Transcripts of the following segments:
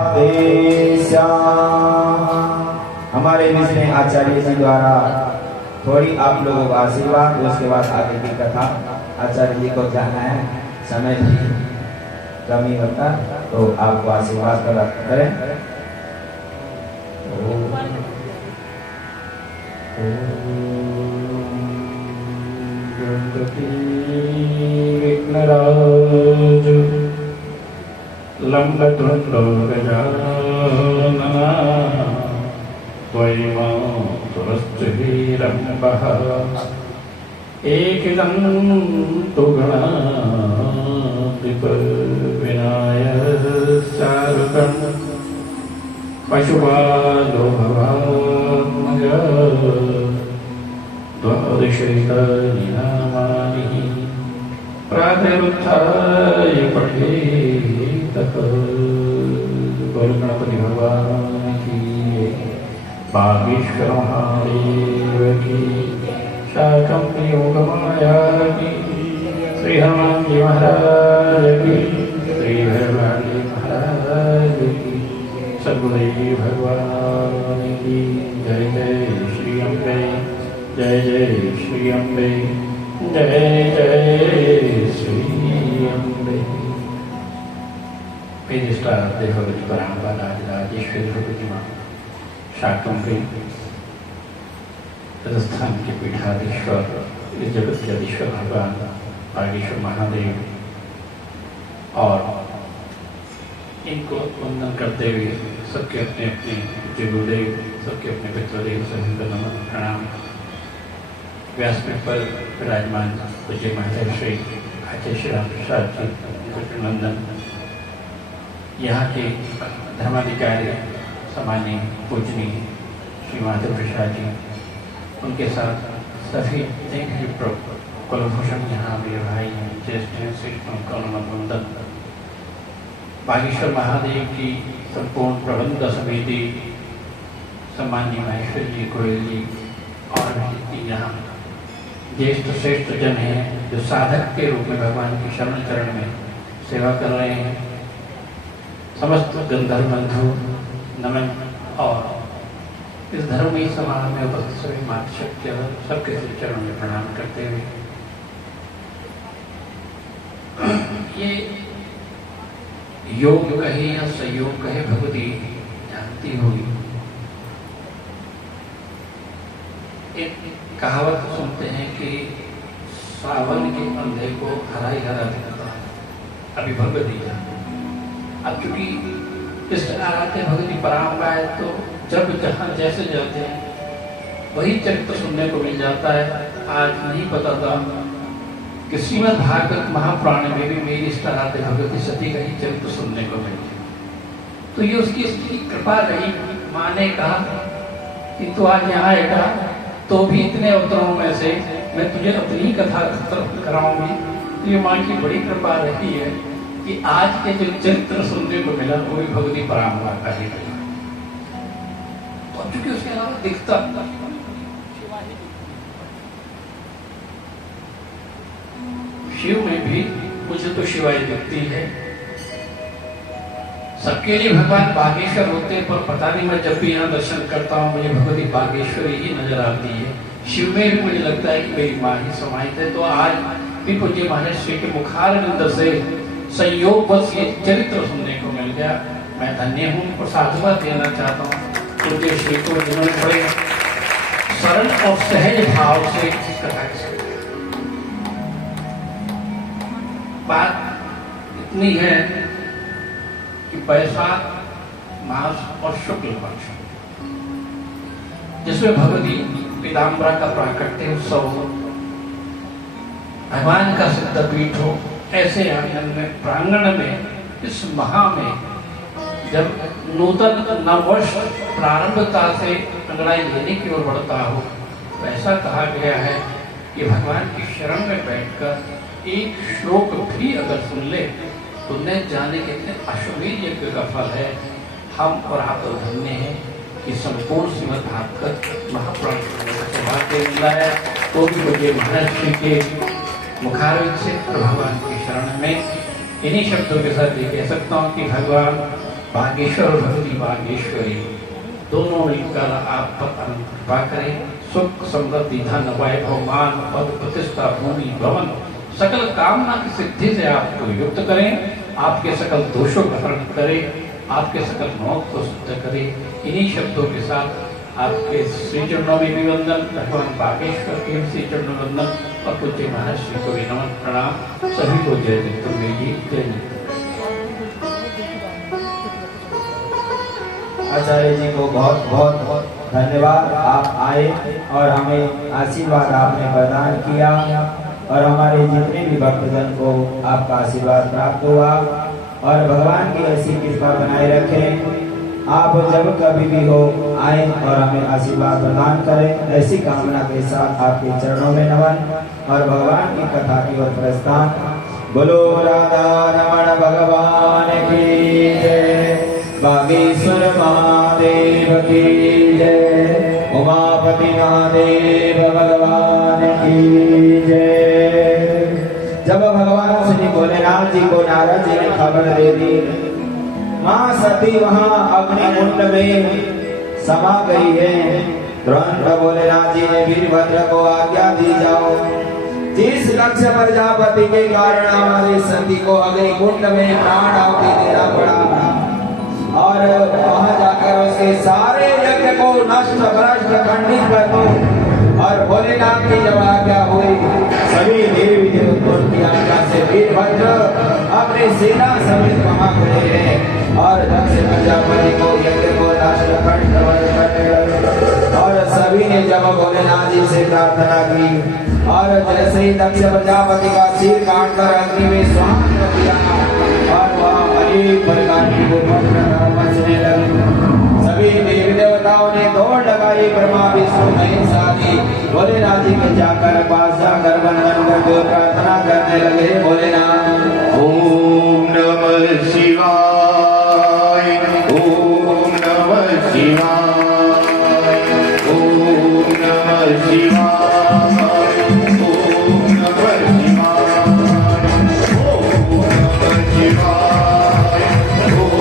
राधे श्याम। हमारे मिश्र आचार्य जी द्वारा थोड़ी आप लोगों को आशीर्वाद, उसके बाद आगे की कथा आचार्य जी को जाना है, समय की कमी होता तो आपको आशीर्वाद करें। विघ्नराज लंबद्वंदो गजानना त्वयिमातुरस्तुभिरम्बः एकदन्तु गणाधिप विनायकश्चारुकं पशुपालो भवात्मज द्वादशैतानि नामानि प्रातरुत्थाय पठेतः। बोलो गणपति भगवान की, बागेश्वर महादेव की, शाकंभरी योगमाया की, श्री हनुमान जी महाराज की, श्री भैरवानी महाराज की, सद्गुरुदेव भगवान की जय। जय श्री अम्बे, जय जय श्री अम्बे, जय जय श्री अम्बे। पेजिस्टार देवगति परांबा राजेश्वरी भगवती माँ शाकंभरी राजस्थान के पीठाधीश्वर, इस जगत के अधीश्वर भगवान बागेश्वर महादेव और इनको वंदन करते हुए सबके अपने अपने गुरुदेव, सबके अपने पितृदेव सभी को नमन प्रणाम। व्यासपीठ पर विराजमान पूज्य महादेव श्री आचार्य श्री राम प्रसाद जी नंदन, यहाँ के धर्माधिकारी सामान्य पूजनीय श्री महादेव प्रसाद जी, उनके साथ सभी कुलभूषण यहाँ मेरे भाई ज्येष्ठ हैं, श्रेष्ठ उनका वंदन। बागेश्वर महादेव की संपूर्ण प्रबंध समिति, सम्मान्य महेश्वर जी, गोयल जी और भी यहाँ ज्येष्ठ श्रेष्ठ जन हैं जो साधक के रूप में भगवान के शरण चरण में सेवा कर रहे हैं। समस्त गंधर्व बंधु नमन और इस धर्ममयी समाज में उपस्थित सभी मातृशक्ति सबके चरणों में प्रणाम करते हुए ये योग कहे या संयोग कहे भगवती जानती होगी। एक कहावत सुनते हैं कि सावन के अंधे को हरा ही हरा दिखता है, अभी भगवती जानती। अब चूंकि इस आराध्य भगवती पराम्बा है तो जब जहाँ जैसे जाते हैं वही चरित्र सुनने को मिल जाता है। आज नहीं पता था कि श्रीमद् भागवत महापुराण में भी मेरी इष्ट आराध्य भगवती सती का ही चरित्र सुनने को मिल गया। तो ये उसकी कृपा रही। माँ ने कहा कि तू आज यहाँ आएगा तो भी इतने अवतरणों में से मैं तुझे अपनी ही कथा कराऊंगी। तो ये माँ की बड़ी कृपा रही है कि आज के जो चरित्र सुनने को मिला वो भी भगवती पराम्बा का ही मिला। तो चूंकि उसके अलावा दिखता शिव में भी मुझे तो शिवाय दिखती है। सबके लिए भगवान बागेश्वर होते हैं, पर पता नहीं मैं जब भी यहाँ दर्शन करता हूँ मुझे भगवती बागेश्वरी ही नजर आती है। शिव में भी मुझे लगता है कि मेरी माँ ही समाहित है। तो आज भी पूज्य महाराज श्री के मुखारविंद से संयोग बस ये चरित्र सुनने को मिल गया। मैं धन्य हूँ और साधुवाद देना चाहता हूँ पूज्य श्री को, जिन्होंने बड़े सरल और सहज भाव से कथा की। बात इतनी है कि बैसाख मास और शुक्ल पक्ष जिसमें भगवती पीताम्बरा का प्राकट्य उत्सव हो, भगवान का सिद्धपीठ हो, ऐसे आंगन में प्रांगण में इस महा में जब नूतन नववर्ष प्रारंभता से अंगड़ाई लेने की ओर बढ़ता हो, तो ऐसा कहा गया है कि भगवान की शरण में बैठकर एक श्लोक भी अगर सुन ले तो न जाने कितने अश्वमेध यज्ञ का फल है। हम और आप तो धन्य हैं कि संपूर्ण श्रीमद् भागवत महापुराण सौभाग्य मिला है। तो भी मुझे महाराज श्री के मुखारविंद से भगवान की शरण में इन्हीं शब्दों के साथ ये कह सकता हूँ कि भगवान बागेश्वर भक्ति बागेश्वरी दोनों मिलकर आप पर कृपा करें। सुख समृद्धि धन वैभव मान पद प्रतिष्ठा भूमि भवन सकल कामना की सिद्धि से आपको युक्त करें। आपके सकल दोषों का हरण करें, आपके सकल मौत को सिद्ध करें। इन्हीं शब्दों के साथ आपके श्री चरणों में भी वंदन, भगवान बागेश्वर के श्री चरणों में वंदन और पूज्य महर्षि को भी नमन प्रणाम। सभी को जय दुर्गे जी, जय दुर्गे। आचार्य जी को बहुत बहुत धन्यवाद। आप आए और हमें आशीर्वाद आपने प्रदान किया और हमारे जितने भी भक्तजन को आपका आशीर्वाद प्राप्त हुआ और भगवान की ऐसी कृपा बनाए रखें। आप जब कभी भी हो आए और हमें आशीर्वाद प्रदान करें। ऐसी कामना के साथ आपके चरणों में नमन और भगवान की कथा की ओर प्रस्थान। बोलो राधा रमण भगवान की जय, बागेश्वर महादेव की जय, उमापति महादेव भगवान की जय। जब भगवान श्री भोलेनाथ जी को नारद जी ने खबर दे दी मां सती वहां अग्नि कुंड में समा गई है, तुरंत भोलेनाथ जी ने वीरभद्र को आज्ञा दी जाओ जिस दक्ष प्रजापति के कारण हमारी सती को अग्नि कुंड में प्राण आहुति देना पड़ा और वहां जाकर उसके सारे यज्ञ को नष्ट भ्रष्ट खंडित कर दो। और भोलेनाथ की जब आज्ञा हुई सभी देवी देवताओं की आज्ञा से वीरभद्र अपने सेना समेत वहां खड़े हैं और दक्ष प्रजापति को यज्ञ को नष्ट खंडित करने लगे। और सभी ने जब भोलेनाथ जी से प्रार्थना की और जैसे ही दक्ष प्रजापति का सिर काट कर अग्नि में स्वाहा कर दिया और वह अनेक प्रकार की मचने लगी। सभी देवी देवताओं ने दौड़ लगाई, ब्रह्मा विष्णु महेश आदि भोलेनाथ जी के जाकर पास जाकर वंदन करके प्रार्थना करने लगे। भोलेनाथ ओम नमः शिवाय, ओम नमः शिवाय, ओम नमः शिवाय, ओम नमः शिवाय, ओम नमः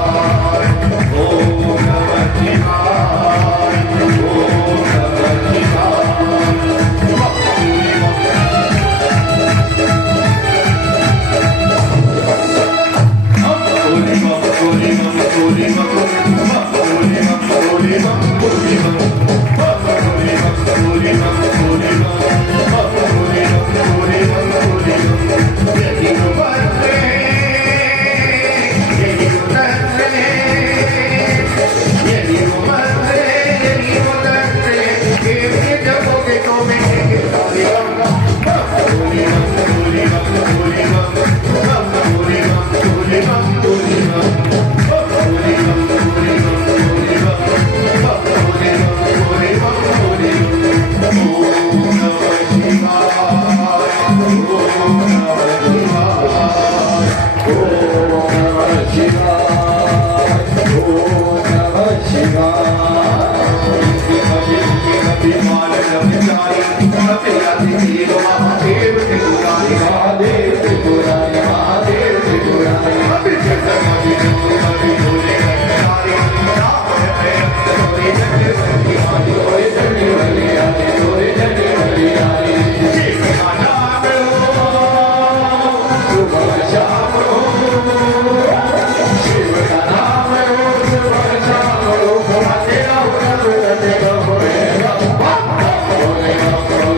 शिवाय, ओम नमः शिवाय, ओम नमः शिवाय, ओम नमः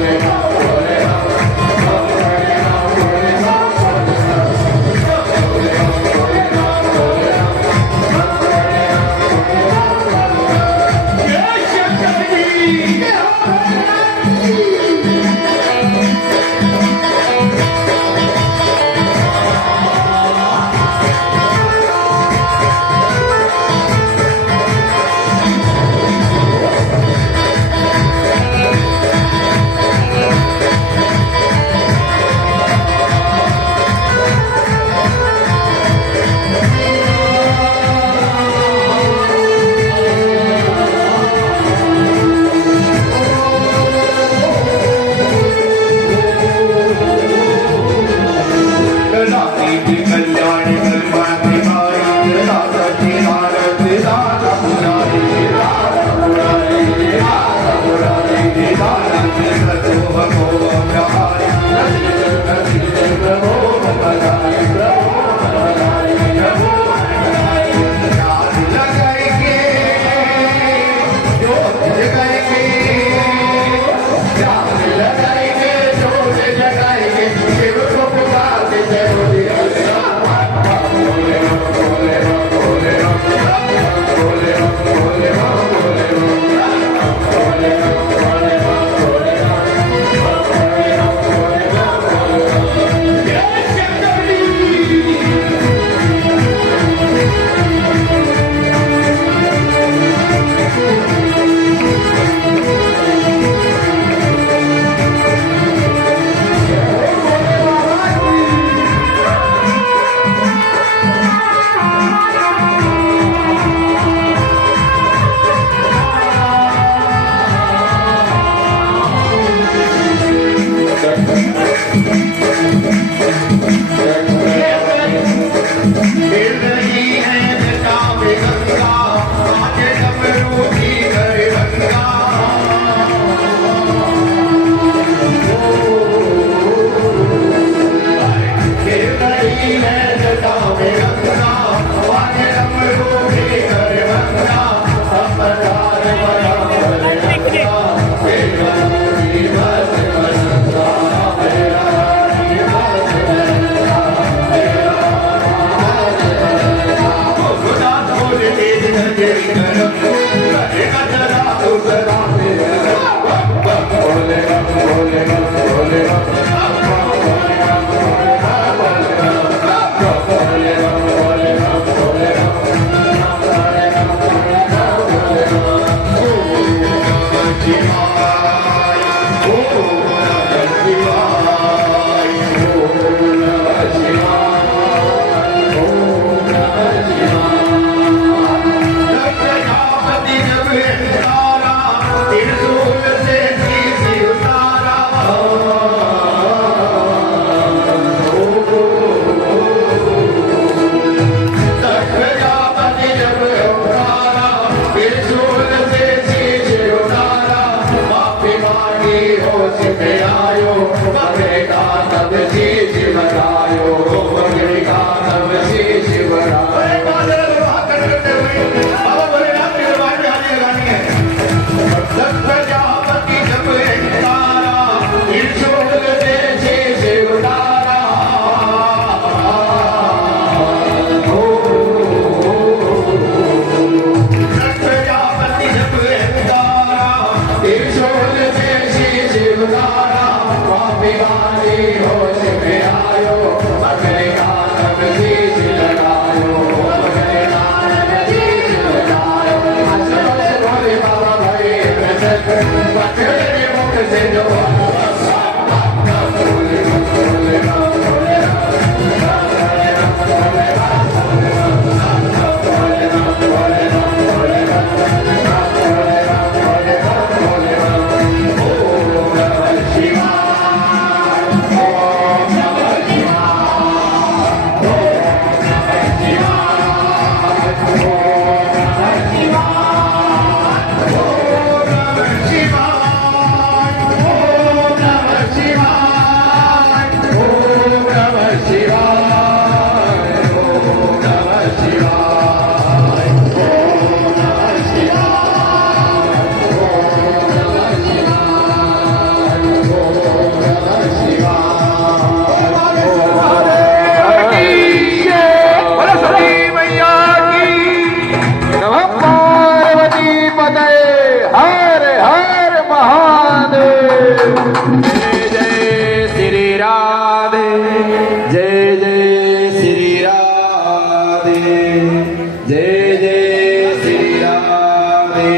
जय जय श्री राधे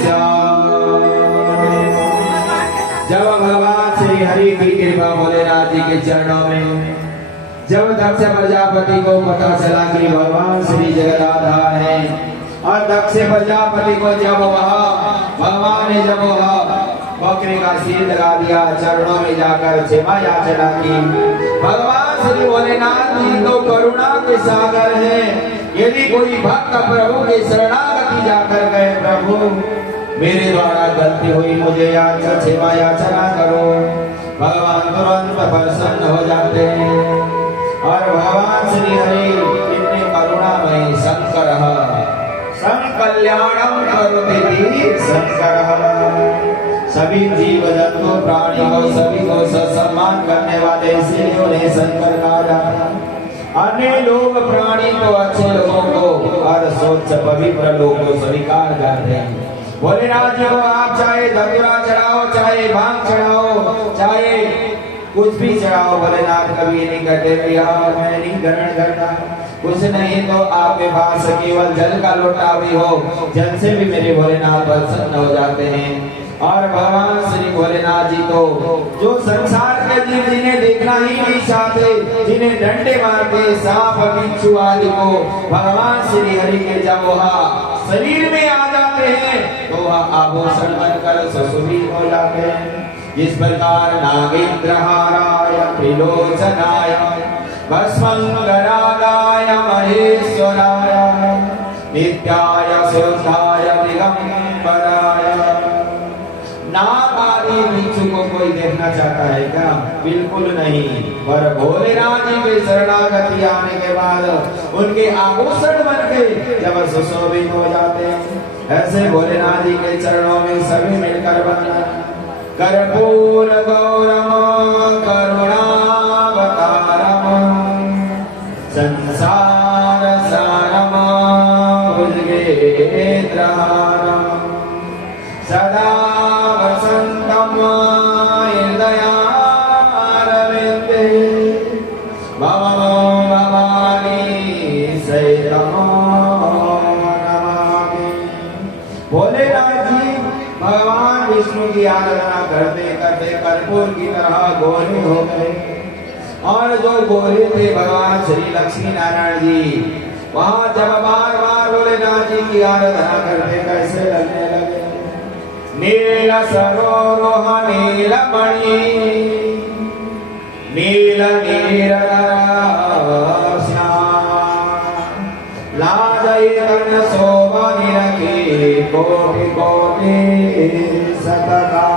श्याम। जब भगवान श्री हरि की कृपा भोलेनाथ जी के चरणों में जब दक्ष प्रजापति को पता चला कि भगवान श्री जगन्नाथ है, और दक्ष प्रजापति को जब भगवान ने जब बकरे का सिर लगा दिया, चरणों में जाकर क्षमा याचना की। भगवान श्री भोलेनाथ जी तो करुणा के सागर हैं। यदि कोई भक्त प्रभु के शरणागति जाकर गए, प्रभु मेरे द्वारा गलती हुई, मुझे क्षमा याचना करो, भगवान तुरंत प्रसन्न हो जाते हैं। और भगवान श्री हरि इतने करुणामय शंकर संकल्याणम करोति शंकर। सभी जीव जंतु प्राणियों सभी को सम्मान करने वाले, इसलिए उन्हें शंकर कहा जाता है। अन्य लोग प्राणी तो अच्छे लोगों को और स्वच्छ पवित्र लोगों को स्वीकार करते हैं। भोलेनाथ जी को आप चाहे धतूरा चढ़ाओ, चाहे भांग चढ़ाओ, चाहे कुछ भी चढ़ाओ, भोलेनाथ कभी ये नहीं कहते भैया मैं नहीं ग्रहण करता। कुछ नहीं तो आपके पास केवल जल का लोटा भी हो, जल से भी मेरे भोलेनाथ प्रसन्न हो जाते हैं। और भगवान श्री भोलेनाथ जी तो जो संसार के जीव जिन्हें देखना ही नहीं चाहते, जिन्हें डंडे मारते सांप बिच्छू आदि को, भगवान श्री हरि के जब वह शरीर में आ जाते हैं तो वह आभूषण बनकर सुशोभित हो जाते हैं। जिस प्रकार नागेंद्रहाराय त्रिलोचनाय भस्मंगरागाय महेश्वराय नित्याय शुद्धाय दिगंबराय। नाग आदि बिच्छू को कोई देखना चाहता है क्या? बिल्कुल नहीं। पर भोलेनाथ जी के शरणागति आने के बाद उनके आभूषण बन के जब सुशोभित हो जाते हैं। ऐसे भोलेनाथ जी के चरणों में सभी मिलकर बना कर्पूर गौरम करुणावतारम संसार सारम भुजगेन्द्रहारम सदा वसंतम हृदयारविंदे मम भवानी सहितं नमामि। भोलेनाथ जी भगवान विष्णु की आराधना करते करते कर्पूर की तरह गोरे हो गए। और जो गोरे थे भगवान श्री लक्ष्मी नारायण जी, वहां जब बार बार भोलेनाथ जी की आराधना करते कैसे लगने लगे। नील सरोह नील मणि नील लाजयन शोभा निरखी कोटि कोटि सतका।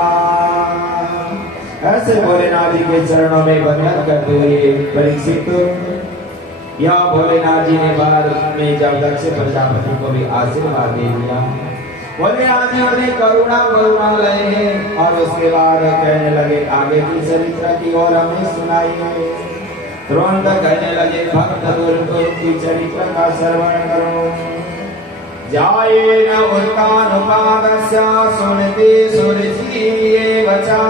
ऐसे भोलेनाथ जी के चरणों में वंदन करते हुए परीक्षित या भोलेनाथ जी ने बाद में जब दक्ष प्रजापति को भी आशीर्वाद दे दिया। भोलेनाथ जी उन्हें करुणा रहे हैं और उसके बाद कहने लगे आगे की चरित्र की ओर हमें सुनाइए। तुरंत कहने लगे भक्त दुर्गो की चरित्र का श्रवण करो। जाये न उत्तानुपादस्य सुनते सुरुचि ये वचा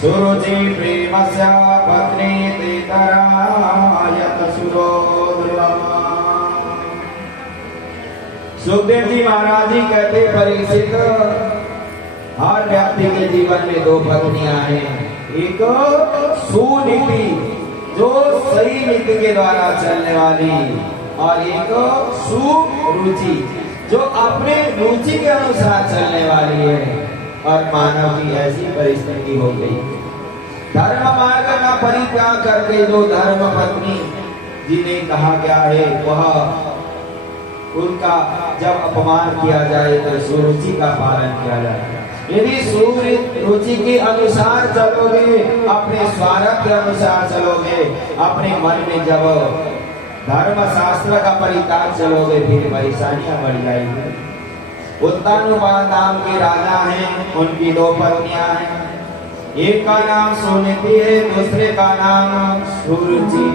सुरुचि प्रेमस्य पत्नी तेतरायत सुरोधुरम। सुखदेव जी महाराज जी कहते परीक्षित हर व्यक्ति के जीवन में दो पत्नियां हैं। एक सुनीति जो सही नीति के द्वारा चलने वाली, और एक सुरुचि जो अपने रुचि के अनुसार चलने वाली है। और मानव की ऐसी परिस्थिति हो गई, धर्म मार्ग का परित्याग करके जो धर्म पत्नी जिन्हें कहा गया है वह उनका जब अपमान किया जाए तो सुरुचि का पालन किया जाए। यदि सुरुचि के अनुसार चलोगे, अपने स्वार्थ के अनुसार चलोगे, अपने मन में जब धर्म शास्त्र का परित्याग चलोगे फिर परेशानियां बढ़ जाएगी। उत्तानुपाद नाम के राजा हैं, उनकी दो पत्नियां हैं। एक का नाम सुनीति है, दूसरे का नाम सुरुचि।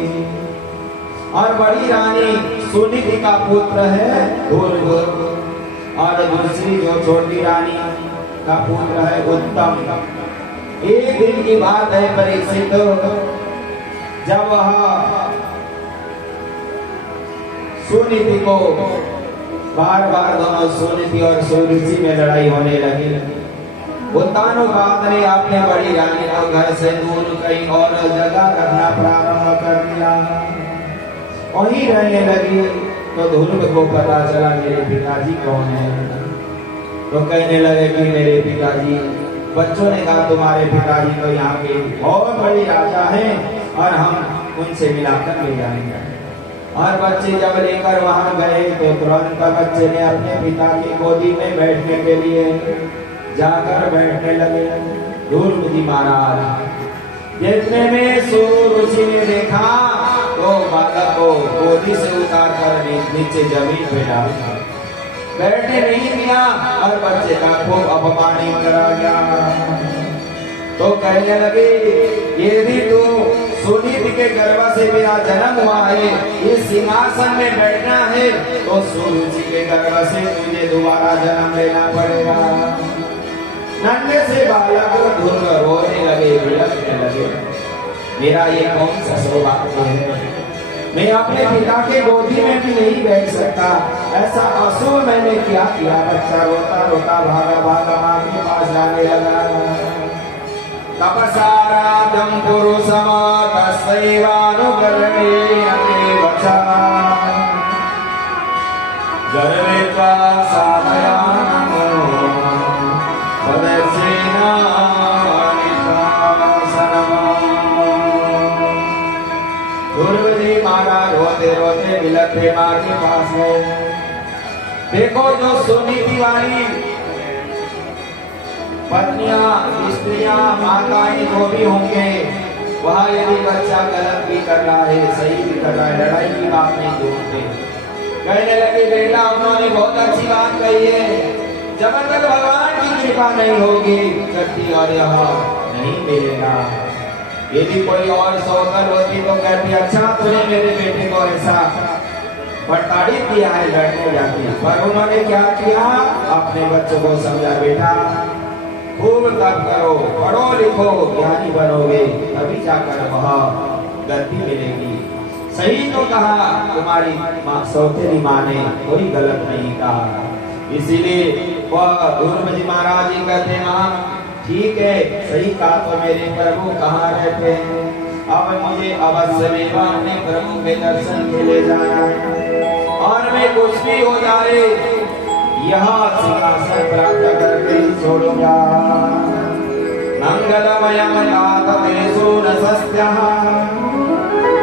और बड़ी रानी सुनीति का पुत्र है दुर्ग, और दूसरी जो छोटी रानी का पुत्र है उत्तम। एक दिन की बात है परीक्षित, जब वह सुनीति को बार बार दोनों सुनीति और सुरुचि में लड़ाई होने लगी। उत्तानोपात ने अपने बड़ी रानी को घर से दूर कहीं और जगह रखना प्रारंभ कर दिया। वहीं रहने लगी तो ध्रुव को पता चला मेरे पिताजी कौन है। तो कहने लगे कि मेरे पिताजी, बच्चों ने कहा तुम्हारे पिताजी तो यहाँ के बहुत बड़े राजा हैं और हम उनसे मिलाकर ले जाएंगे। और बच्चे जब लेकर वहां गए तो तुरंत बच्चे ने अपने पिता की गोदी में बैठने के लिए जाकर बैठने लगे। ध्रुव जी महाराज देखने में सुरुचि ने देखा तो बालक को गोदी से उतार कर नीचे जमीन पे डाल बैठने नहीं दिया और बच्चे का खूब अपमानित करा गया। तो कहने लगे यदि तू सुनीति के गर्भ से मेरा जन्म हुआ है, इस सिंहासन में बैठना है, तो सुरुचि के गर्भ से तुझे दोबारा जन्म लेना पड़ेगा। नन्हे से बालक ध्रुव रोने लगे, बिलखने लगे, मेरा ये कौन सा सौभाग्य है, मैं अपने पिता के गोदी में भी नहीं बैठ सकता, ऐसा असूल मैंने क्या किया। बच्चा रोता रोता भागा भागा माँ के पास जाने लगा। तपसाराधं पुरुषमातस्यैवानुगरणेन वचा गर्वेत्वा साधयामो ध्रुव जी महाराज रोते रोते बिलखते माँ के पास है। देखो जो सुनीति वाली पत्नियां, स्त्रियां, माताएं जो भी होंगे, वह यदि बच्चा गलत भी कर रहा है, सही भी कर रहा है, लड़ाई की बात नहीं जोड़ते। कहने लगे बेटा उन्होंने बहुत अच्छी बात कही है, जब तक भगवान की कृपा नहीं होगी शक्ति और यह नहीं मिलेगा। यदि कोई और सौकल होती तो कहती अच्छा तूने मेरे बेटे को ऐसा बटाड़ित किया है, लड़ने जाती। पर उन्होंने क्या किया, अपने बच्चों को समझा बेटा खूब तप करो, पढ़ो लिखो, ज्ञानी बनोगे, तभी जाकर वह गति मिलेगी। सही तो कहा तुम्हारी माँ, सौतेली माँ ने कोई गलत नहीं कहा। इसीलिए वह ध्रुव जी महाराज जी कहते हैं ठीक है, सही कहा तो मेरे प्रभु कहाँ रहते हैं, अब मुझे अवश्य लेवा अपने प्रभु के दर्शन के लिए जाना है। और मैं कुछ भी हो जाए यह सिंहासन प्राप्त करके छोड़ूंगा। मंगलमयम तातमेषु न सस्त्यः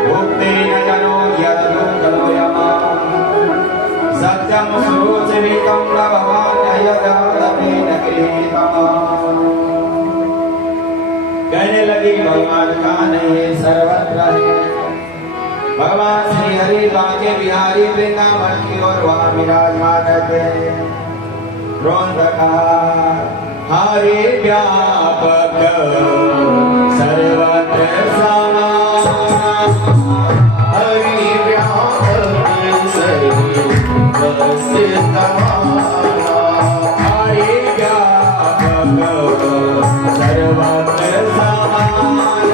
भुक्तेन जनो यद्दुःखलोयमा सत्यं सुरुचिरितं न भवान् यदादपेन गृहीतम्। कहने लगी भगवान कहाँ नहीं है, सर्वत्र है। भगवान श्री हरि बांके बिहारी वृंदावन की ओर वहाँ विराजमान रहते हैं। रोंद कहा हरि व्यापक सर्वत्र समान, हरि व्यापक सर्वत्र समान, हरि व्यापक सर्वत्र समान,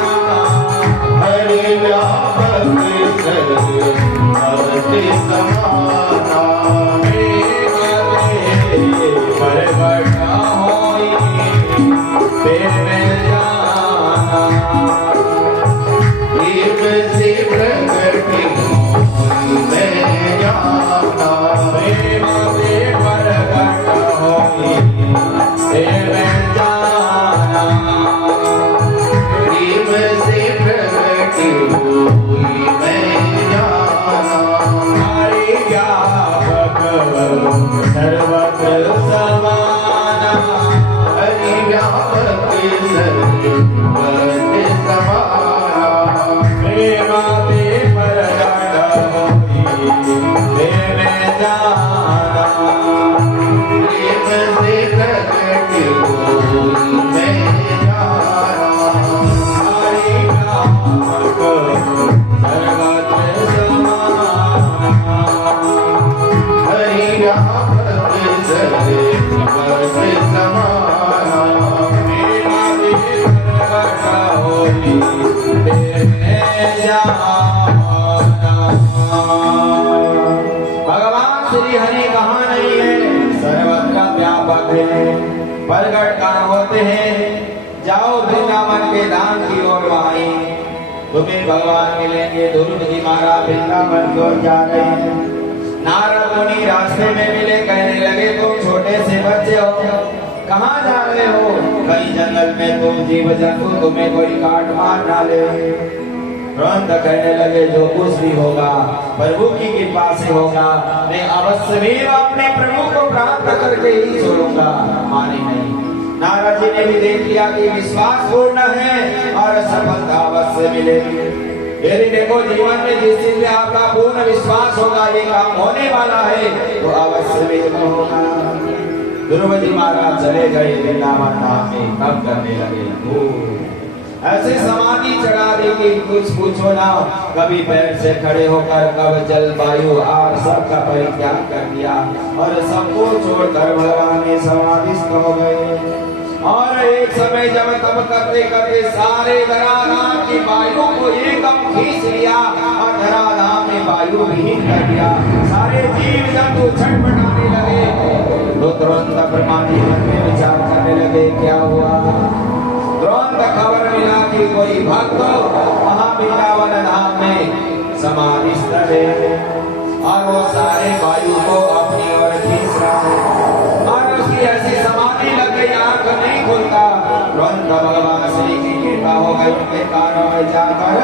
हरि व्यापक सर्वत्र समान। परवटा होई प्रेम जाना, देव से प्रकट होई मैं जाना, प्रेम से परवट होई प्रेम जाना, देव से प्रकट होई मैं जाना। हरि व्यापक सर्वत्र समान, हरि व्यापक सर्वत्र समान। प्रेम से परवट होई प्रेम जाना, देव से प्रकट होई मैं जाना। हरि व्यापक सर्वत्र समान, हरि व्यापक सर्वत्र समान। प्रेम से परवट होई प्रेम जाना। श्री हरि कहाँ नहीं है, सर्वत्र व्यापक है, प्रकट कहाँ होते हैं। जाओ वृंदावन के धाम की ओर वाई, तुम्हें भगवान मिलेंगे। ध्रुव जी महाराज वृंदावन की ओर जा रहे हैं। नारद मुनि रास्ते में मिले, कहने लगे तुम छोटे से बच्चे हो, कहाँ जा रहे हो? कहीं जंगल में तुम जीव जंतु तुम्हें कोई काट मार डाले। तुरंत कहने लगे जो कुछ भी होगा प्रभु की कृपा से होगा, मैं अवश्य भी अपने प्रभु को प्राप्त करके ही छोड़ूंगा। माने नहीं। नारद जी ने भी देख लिया कि विश्वास पूर्ण है और सफलता अवश्य मिलेगी। यदि देखो जीवन में जिस चीज में आपका पूर्ण विश्वास होगा, ये काम होने वाला है, तो अवश्य भी होगा। ध्रुव जी महाराज चले गए वृंदावन धाम में, तब करने लगे ऐसे समाधि चढ़ा दी कि कुछ पूछो ना। कभी पैर से खड़े होकर, कब जल वायु आग सबका परित्याग कर दिया और सबको छोड़कर भगवान में समाधिस्थ हो गए। और एक समय जब तब करते करते सारे धराधाम की वायु को एकदम खींच लिया और धराधाम में वायु विहीन कर दिया। सारे जीव जंतु छटपटाने लगे। तो तुरंत ब्रह्मा जी मन में विचार करने लगे क्या हुआ। तुरंत खबर मिला कि कोई भक्त वहां वृंदावन धाम में समाधिस्थ है और वो सारे वायु को अपनी ओर खींच रहा है और उसकी ऐसी समाधि लग गई, आंख नहीं खुलता। तुरंत भगवान श्री की कृपा हो गई, उनके कानों में जाकर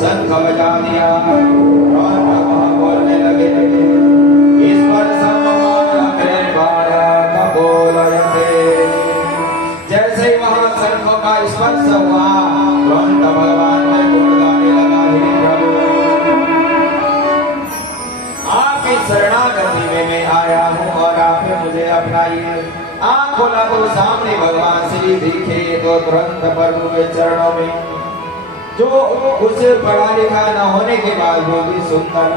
शंख बजा दिया। तुरंत वह बोलने लगे ईश्वर जैसे ही वहां शंखों का स्पर्श हुआ, तुरंत भगवान में गुण गाने लगा, हे प्रभु आपकी शरणागति में मैं आया हूँ और आपने मुझे अपनाइए। आँख खोला तो सामने भगवान श्री दिखे, तो तुरंत प्रभु के चरणों में जो उसे पढ़ा लिखा न होने के बाद वो भी सुंदर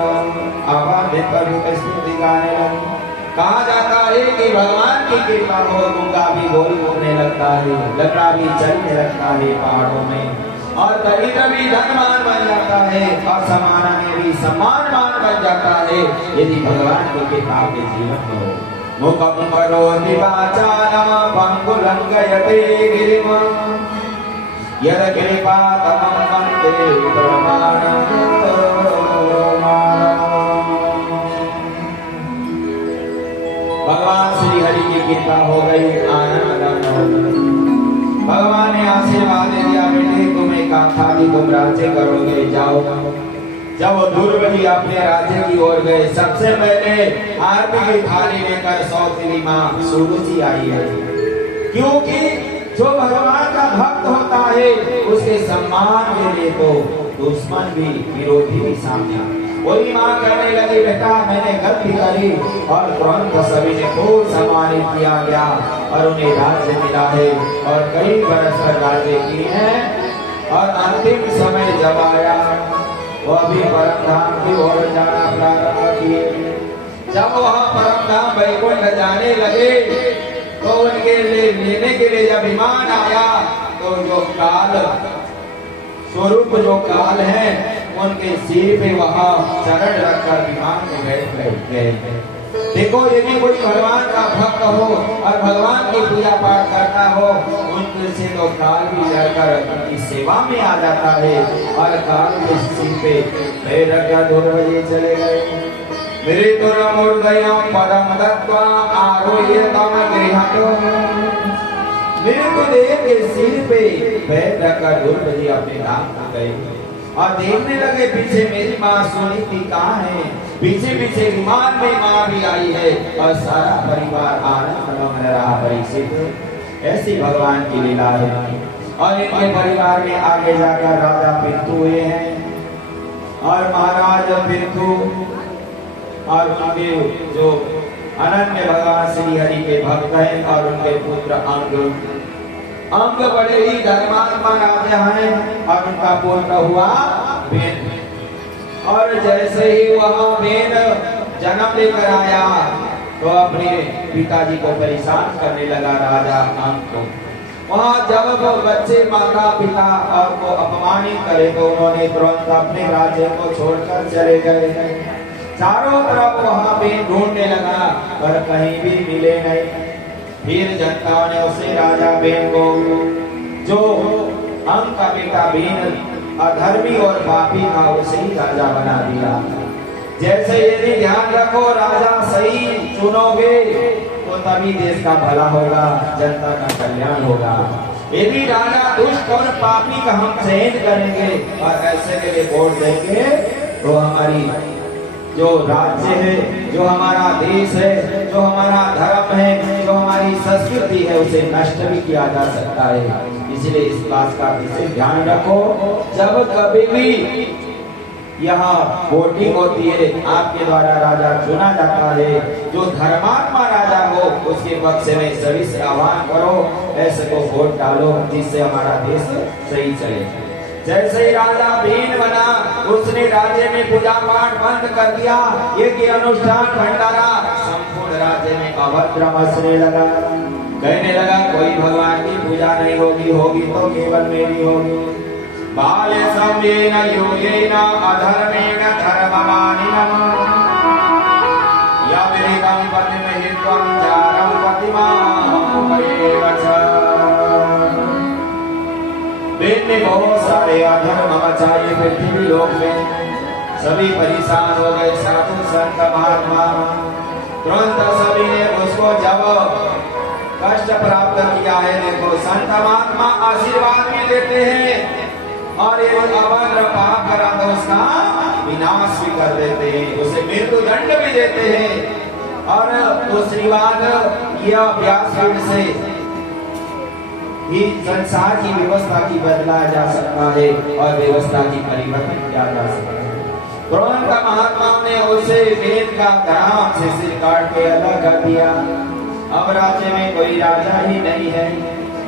आवाज में प्रभु की स्तुति गाने लगे। कहा जाता है कि भगवान की कृपा हो गूंगा भी बोलने लगता है, लकड़ा भी चलने लगता है पहाड़ों में, और कभी कभी धनवान बन जाता है और समाना में भी सम्मानवान बन जाता है यदि भगवान की कृपा के जीवन हो। मुखम करोति वाचालं पंगुलं गयते गिरिम यद कृपा तमं वन्दे परमानन्दं। भगवान श्री हरि की कृपा हो गई, आनंद हो गई। भगवान ने आशीर्वाद दिया, बेटे तुम एक आख्या की तुम राज्य करोगे, जाओ। जब ध्रुव जी अपने राज्य की ओर गए, सबसे पहले आरती की थाली लेकर सौतेली माँ सुरुचि आई है, क्योंकि जो भगवान का भक्त होता है उसके सम्मान के लिए तो दुश्मन भी विरोधी भी सामने। वही माँ कहने लगी बेटा मैंने गलती करी, और तुरंत सभी ने खूब सम्मानित किया गया और उन्हें राज्य मिला है और कई बरस तक राज्य किए हैं। और अंतिम समय जब आया वो अभी परम धाम की ओर जाना प्रारंभ किए। जब वह परम धाम वैकुंठ जाने लगे तो उनके लेने के लिए जब विमान आया तो जो काल स्वरूप जो काल है उनके सिर पे वहां चरण रखकर विमान में बैठ गए। देखो यदि कोई भगवान का भक्त हो और भगवान की पूजा पाठ करता हो, उनके से तो काल भी जाकर उनकी सेवा में आ जाता है और काल के सिर पे पैर रखकर 2 बजे चले गए। मेरे तुरमूर्धयं पदम दत्त्वा आरोह्यतं गृहतो। मेरे को देव के सिर पे पैर रखकर 2 बजे अपने धाम को गए और देखने लगे पीछे मेरी माँ सुनीति कहाँ है। पीछे पीछे विमान में माँ भी आई है और सारा परिवार आनंद में रहा। परीक्षित ऐसी भगवान की लीला है। और इनके परिवार में आगे जाकर राजा पृथु हुए हैं और महाराज पृथु और उनके जो अनन्य भगवान श्री हरि के भक्त हैं और उनके पुत्र अंग बड़े ही धर्मात्मा राजा हैं और उनका पुत्र हुआ वेद। और जैसे ही वह वेद जन्म लेकर आया तो अपने पिताजी को परेशान करने लगा राजा अंग को। वहाँ जब वो बच्चे माता पिता और को अपमानित करे तो उन्होंने तुरंत अपने राज्य को छोड़कर चले गए। चारों तरफ वहां पे ढूंढने लगा पर कहीं भी मिले नहीं। फिर जनता ने उसे राजा बेन को, जो अंक का बेटा बेन अधर्मी और पापी था, उसे ही राजा बना दिया। जैसे यदि ध्यान रखो राजा सही चुनोगे तो तभी देश का भला होगा, जनता का कल्याण होगा। यदि राजा दुष्ट और पापी का हम चयन करेंगे और ऐसे के लिए वोट देंगे तो हमारी जो राज्य है, जो हमारा देश है, जो हमारा धर्म है, जो हमारी संस्कृति है, उसे नष्ट भी किया जा सकता है। इसलिए इस बात का विशेष ध्यान रखो। जब कभी भी यहाँ वोटिंग होती है, आपके द्वारा राजा चुना जाता है, जो धर्मात्मा राजा हो उसके पक्ष में सभी से आह्वान करो, ऐसे को वोट डालो जिससे हमारा देश सही चले। जैसे ही राजा बेन बना, उसने राज्य में पूजा पाठ बंद कर दिया, ये अनुष्ठान भंडारा संपूर्ण राज्य में अभद्र मचने लगा। कहने लगा कोई भगवान की पूजा नहीं होगी, होगी तो केवल मेरी होगी। बाले सम्येन योगेन अधर्मेण धर्ममानिनम् यावदेकं पतिमहित्वं चारं पतिमाहुमेव च। बेन ने बहुत सारे अधर्म मचाए पृथ्वी लोक में, सभी परेशान हो गए। साधु संत महात्मा तुरंत सभी ने उसको जब कष्ट प्राप्त किया है, देखो संत महात्मा आशीर्वाद भी देते हैं और ये अभद्र पाप करा तो उसका विनाश भी कर देते हैं, उसे मृत्यु दंड भी देते हैं। और दूसरी बात, यह व्यासपीठ से ही संसार की व्यवस्था की बदला जा सकता है और व्यवस्था की परिवर्तन किया जा सकता है। तुरंत महात्माओं ने उसे वेद का ग्राम से सिर काट के अलग कर दिया। अब राज्य में कोई राजा ही नहीं है।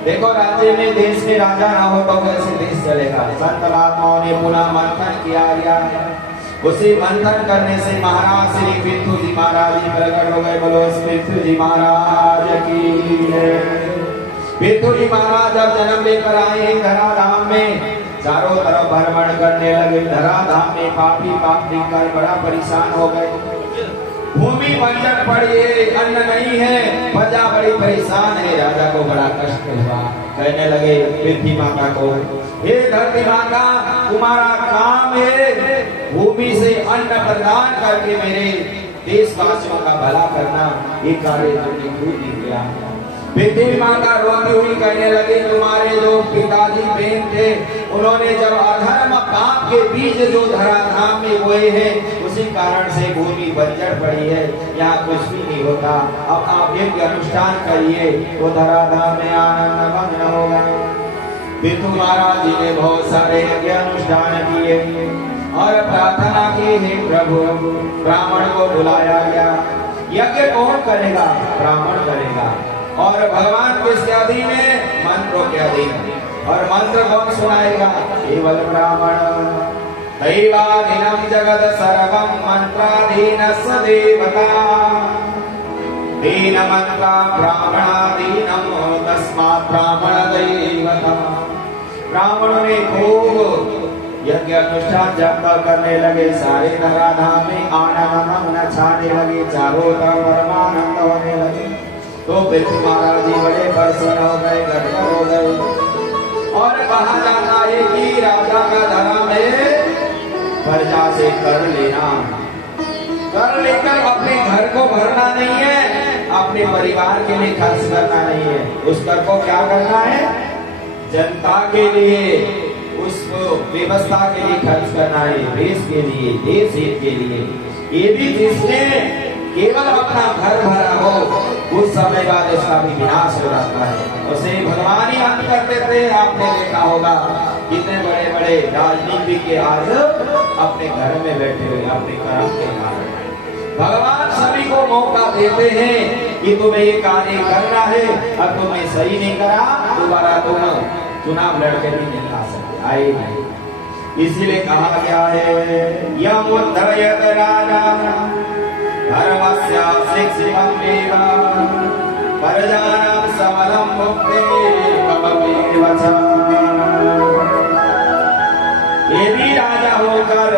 देखो राज्य में देश में राजा ना हो तो कैसे देश चलेगा। संत महात्माओं ने पुनः मंथन किया गया। उसी मंथन करने से महाराज श्री पृथु जी महाराज जी प्रकट हो गए। बोलो पृथु जी महाराज की जय। पृथु जी महाराज जब जन्म लेकर आए धराधाम में, चारों तरफ भ्रमण करने लगे। धराधाम में पापी पाप देखकर बड़ा परेशान हो गए। भूमि बंजर पड़ी है, अन्न नहीं है, प्रजा बड़ी परेशान है। राजा को बड़ा कष्ट हुआ। कहने लगे पृथ्वी माता को, हे धरती माता, तुम्हारा काम है भूमि से अन्न प्रदान करके मेरे देशवासियों का भला करना, ये कार्य तुमने क्यों नहीं किया। पृथ्वी माता रोती हुई कहने लगी, तुम्हारे जो पिताजी बेन थे, उन्होंने जब अधर्म पाप के बीज जो धराधाम में बोए हैं, उसी कारण से भूमि बंजर पड़ी है, यहाँ कुछ भी नहीं होता। अब आप यज्ञ अनुष्ठान करिए तो धराधाम में आनंद मग्न होगा। पृथु महाराज जी ने बहुत सारे यज्ञ अनुष्ठान किए और प्रार्थना की, हे प्रभु ब्राह्मण को बुलाया गया। यज्ञ कौन करेगा? ब्राह्मण करेगा। और भगवान किसके अधीन है? मंत्रों के अधीन। और मंत्र कौन सुनाएगा? केवल ब्राह्मण। दैवाधीनम जगत सर्वम मंत्राधीनस्य देवता, दीन मंत्र ब्राह्मणाधीनम तस्मात् ब्राह्मण दैवता। ब्राह्मणों ने खूब यज्ञ अनुष्ठान जप करने लगे। सारे धराधाम में आनंद मग्न छाने लगे, चारों तरफ परमानंद होने लगे। तो पृथ्वी महाराज जी बड़े प्रसन्न हो गए, गदगद हो गए। और कहा जाता है कि राजा का धर्म है प्रजा से कर लेना। कर लेकर अपने घर को भरना नहीं है, अपने परिवार के लिए खर्च करना नहीं है। उस कर को क्या करना है? जनता के लिए, उस व्यवस्था के लिए खर्च करना है, देश के लिए, देश हित के लिए। ये भी जिसने केवल अपना घर भरा हो, कुछ समय बाद उसका भी विनाश हो जाता है। उसे भगवान ही अंत कर देते हैं। आपने देखा होगा कितने बड़े बड़े राजनीतिज्ञ आज अपने घर में बैठे हुए, अपने कर्म के कारण। भगवान सभी को मौका देते हैं कि तुम्हें ये कार्य करना है, अब तुमने सही नहीं करा, दोबारा तुम चुनाव लड़के भी नहीं आ सकते, आए नहीं। इसीलिए कहा गया है यम उद्धरयत राजा धर्मस्य शिक्षितमेव प्रजानां सबलं मुक्ते भवमेव च। ये भी राजा होकर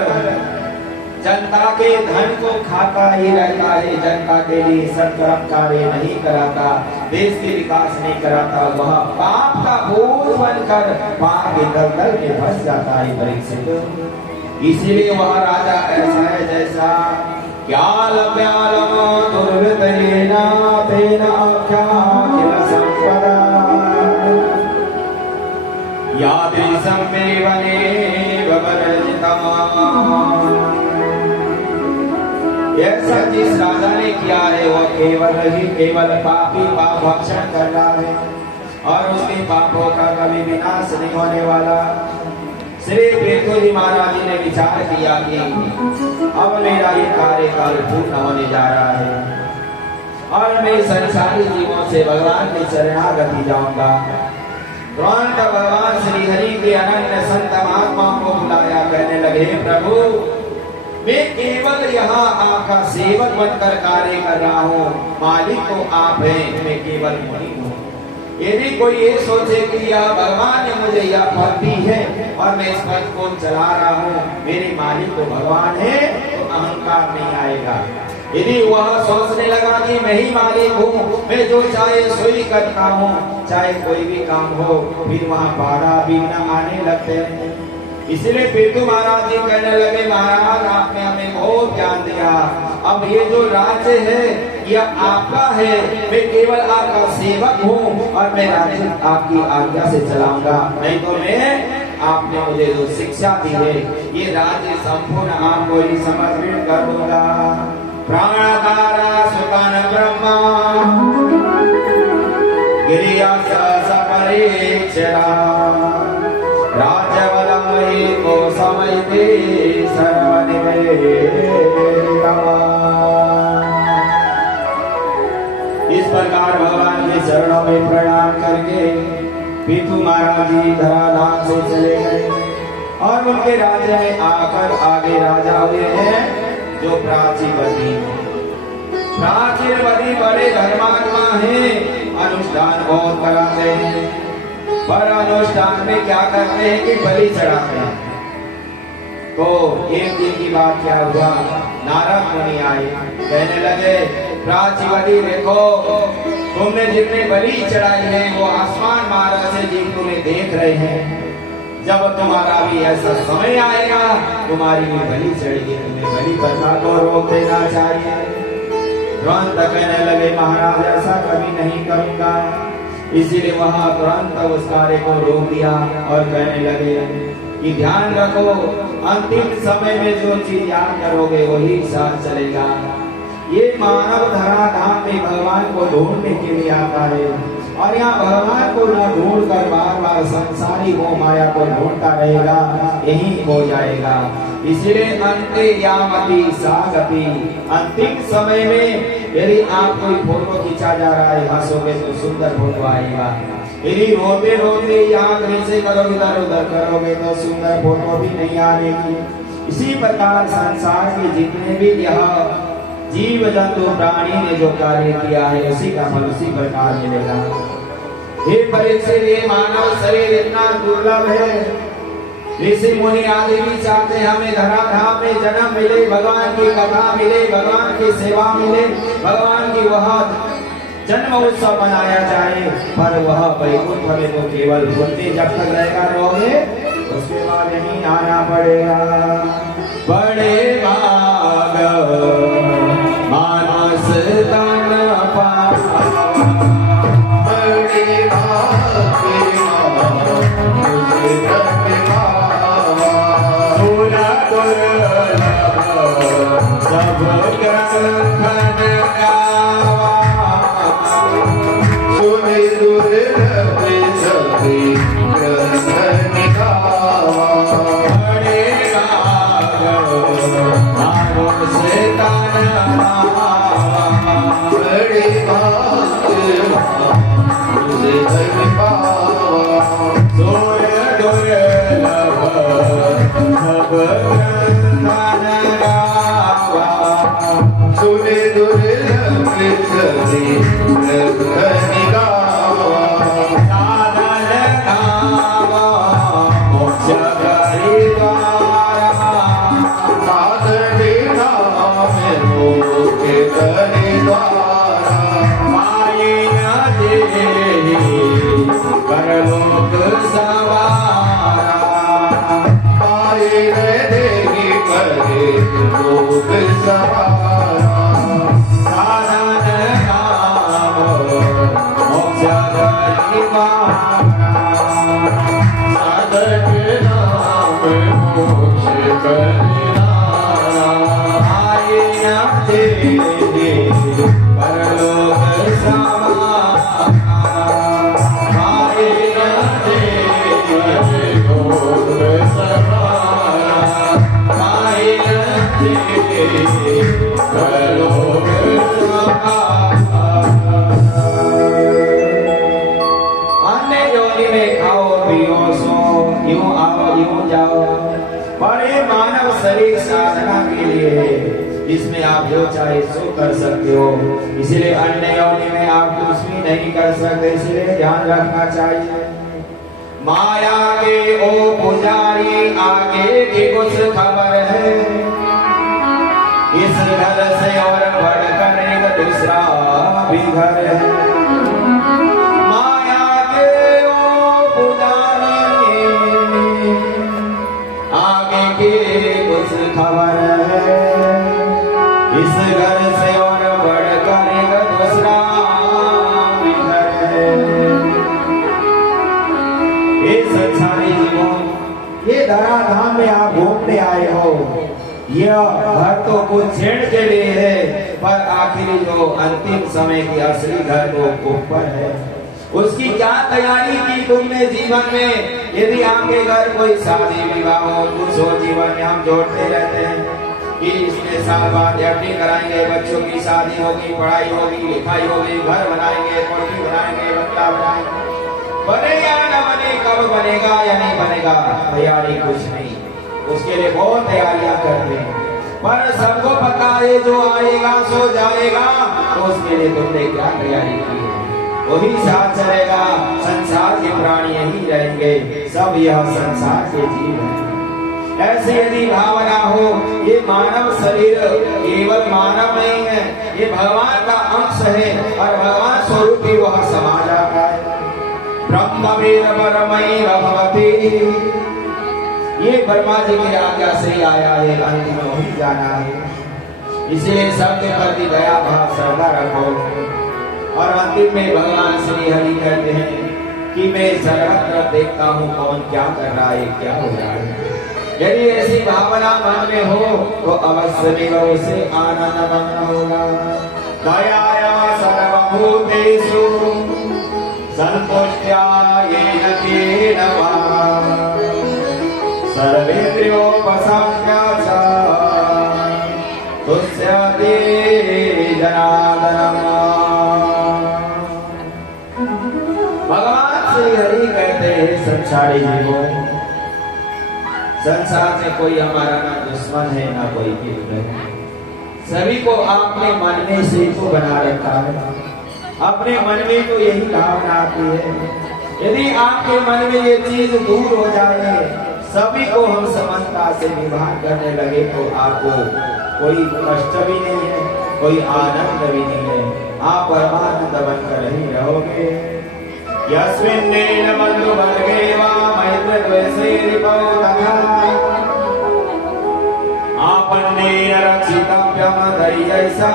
जनता के धन को खाता ही रहता है, जनता के लिए सत्कर्म कार्य नहीं कराता, देश के विकास नहीं कराता, वह पाप का बोझ बनकर पाप के दलदल में फंस जाता है परीक्षित। इसीलिए वह राजा ऐसा है जैसा क्याल प्यालम दुर्वृतयेना तेन आख्याखिल संपदा यादृशं मे वने ववर्जितम्। ऐसा जिस राजा ने किया है वह केवल पापी पाप भक्षण कर रहा है और उसके पापों का कभी विनाश नहीं होने वाला। श्री पृथु जी महाराज जी ने विचार किया कि अब मेरा ये कार्यकाल पूर्ण होने जा रहा है और मैं संसारी जीवों से भगवान के शरणागति जाऊंगा। तुरंत भगवान श्री हरि के अनन्य संत महात्मा को बुलाया, कहने लगे प्रभु मैं केवल यहाँ आपका सेवक बनकर कार्य कर रहा हूँ, मालिक तो आप हैं, मैं केवल मुनि हूँ। यदि कोई ये सोचे कि यह भगवान ने मुझे यह पद दी है और मैं इस पद को चला रहा हूँ, मेरे मालिक तो भगवान है, तो अहंकार नहीं आएगा। यदि वह सोचने लगा कि मैं ही मालिक हूँ, मैं जो चाहे सोई करता हूँ, चाहे कोई भी काम हो, फिर वहाँ बाधा विघ्न आने लगते हैं। इसलिए पृथु महाराज जी कहने लगे महाराज आपने हमें बहुत ज्ञान दिया, अब ये जो राज्य है यह आपका है, मैं केवल आपका सेवक हूँ और मैं राज्य आपकी आज्ञा से चलाऊंगा, नहीं तो मैं आपने मुझे जो शिक्षा दी है ये राज्य संपूर्ण आपको ही समर्पित कर दूंगा। प्राणकारा सुकान ब्रह्मा गिरिया सपरीक्षरा राजवलमयी को समयते इस प्रकार भगवान के चरणों में प्रणाम करके पृथु महाराज जी धराधाम से चले गए और उनके राज्य में आकर आगे राजा हुए हैं जो प्राचीवती। प्राचीवती बड़े धर्मात्मा हैं, अनुष्ठान बहुत कराते हैं, पर अनुष्ठान में क्या करते हैं कि बलि चढ़ाते हैं। तो एक दिन की बात क्या हुआ, नारद मुनि आए, कहने लगे प्राचीवती देखो तुमने जितने बलि चढ़ाई है वो आसमान महाराज से जी तुम्हें देख रहे हैं, जब तुम्हारा भी ऐसा समय आएगा तुम्हारी भी बलि चढ़ेगी, तुम्हें बलि प्रथा को रोक देना चाहिए। तुरंत कहने लगे महाराज ऐसा कभी नहीं करूंगा, इसीलिए वहां तुरंत उस कार्य को रोक दिया और कहने लगे कि ध्यान रखो अंतिम समय में जो चीज याद करोगे वही साथ चलेगा। ये मानव धराधाम में भगवान को ढूंढने के लिए आता है और यहाँ भगवान को न ढूंढ कर बार बार संसारी मोह माया को ढूंढता रहेगा, यही हो जाएगा। इसलिए अंते यामति सागति, अंतिम समय में यदि आप कोई फोटो खींचा जा रहा है हंसोगे तो सुंदर फोटो आएगा, यदि रोते रोते यहाँ से करोगे इधर उधर करोगे तो सुंदर फोटो भी नहीं आएगी। इसी प्रकार संसार के जितने भी यह जीव जंतु प्राणी ने जो कार्य किया है उसी का फल उसी प्रकार मिलेगा। हे परीक्षित, ये मानव शरीर इतना दुर्लभ है, ऋषि मुनि आदि भी चाहते हैं हमें धराधाम में जन्म मिले, भगवान की कथा मिले, भगवान की सेवा मिले, भगवान की वह जन्म उत्सव मनाया जाए, पर वह वैकुंठ में तो केवल बुद्धि जब तक रहेगा रहोगे उसके बाद यहीं आना पड़ेगा। बड़े भाग मानस तन पावा, बड़े भाग मुझे रट पावा, सुना दुर्लभ सब ग्रंथन गावा, सुने दुर्लभ सभी ग्रंथन गावा। बड़े भाग मानस तन पावा, बड़े भाग मुझे रट पावा, सुना दुर्लभ सब ग्रंथन गावा, सुने दुर्लभ सभी ग्रंथन गावा। साधन धाम मोक्ष करी द्वारा, साधने करो अन्य योनि में खाओ पियो सो, यूं आओ यूं जाओ, पर ये मानव शरीर साधना के लिए है, इसमें आप जो चाहे सो कर सकते हो। इसलिए अन्य योनि में आप कुछ भी नहीं कर सकते, इसलिए ध्यान रखना चाहिए। माया के ओ पुजारी आगे की कुछ खबर है, इस घर से और बढ़कर एक दूसरा भी घर है। माया के ओ पुजारी आगे की कुछ खबर है, इस घर से और बढ़कर एक दूसरा भी घर है। ये संसारी जीवन, ये धराधाम में आप घूमने आए हो, यह घर तो कुछ क्षण के लिए है, पर आखिरी जो अंतिम समय की असली घर वो ऊपर है। उसकी क्या तैयारी की तुमने जीवन में? यदि आपके घर कोई शादी विवाह हो, कुछ हो, जीवन में हम जोड़ते रहते हैं कि इतने साल बाद एफडी कराएंगे, बच्चों की शादी होगी, पढ़ाई होगी, लिखाई होगी, घर बनाएंगे, कोठी बनाएंगे, बंगला बनाएंगे। बने या न बने, कब बनेगा या नहीं बनेगा, तैयारी कुछ नहीं, उसके लिए बहुत तैयारियां करते हैं, पर सबको पता है जो आएगा सो जाएगा। तो उसके लिए तुमने क्या तैयारी की है? वही साथ चलेगा। संसार के प्राणी यही रहेंगे, सब यह संसार के जीव हैं। ऐसी यदि भावना हो, ये मानव शरीर केवल मानव नहीं है, ये भगवान का अंश है और भगवान स्वरूप ही वह समा जाता है। ब्रह्मवेद परमैव भवति, ये ब्रह्मा जी की आज्ञा से ही आया है, अंतिम में वही जाना है। इसलिए सबके प्रति दया भाव श्रद्धा रखो। और अंतिम में भगवान श्री हरि कहते हैं कि मैं सर्वत्र देखता हूँ कौन क्या कर रहा है, क्या हो रहा है। यदि ऐसी भावना मन में हो तो अवश्य में उसे आनंद मग्न होगा। दयाया सर्वभूतेषु संतुष्ट्या येन केन वा सर्वेन्द्रियोपशाम्य च तुष्यति जनार्दनः। भगवान श्री हरि कहते हैं संसारी जीवों, संसार में कोई हमारा ना दुश्मन है ना कोई मित्र है, सभी को आपने मन में से तो बना रखा है। अपने मन में तो यही भावना आती है, यदि आपके मन में ये चीज दूर हो जाए, सभी को हम समझता से विवाह करने लगे, तो आपको कोई कष्ट भी नहीं है, कोई आनंद भी नहीं है, आप परमानंद बनकर ही रहोगे। यस्मिन्नेन बन्धुवर्गे वा मैत्रद्वेषे रिपौ तथा आपन्नेन रक्षितव्यं धैर्यैषा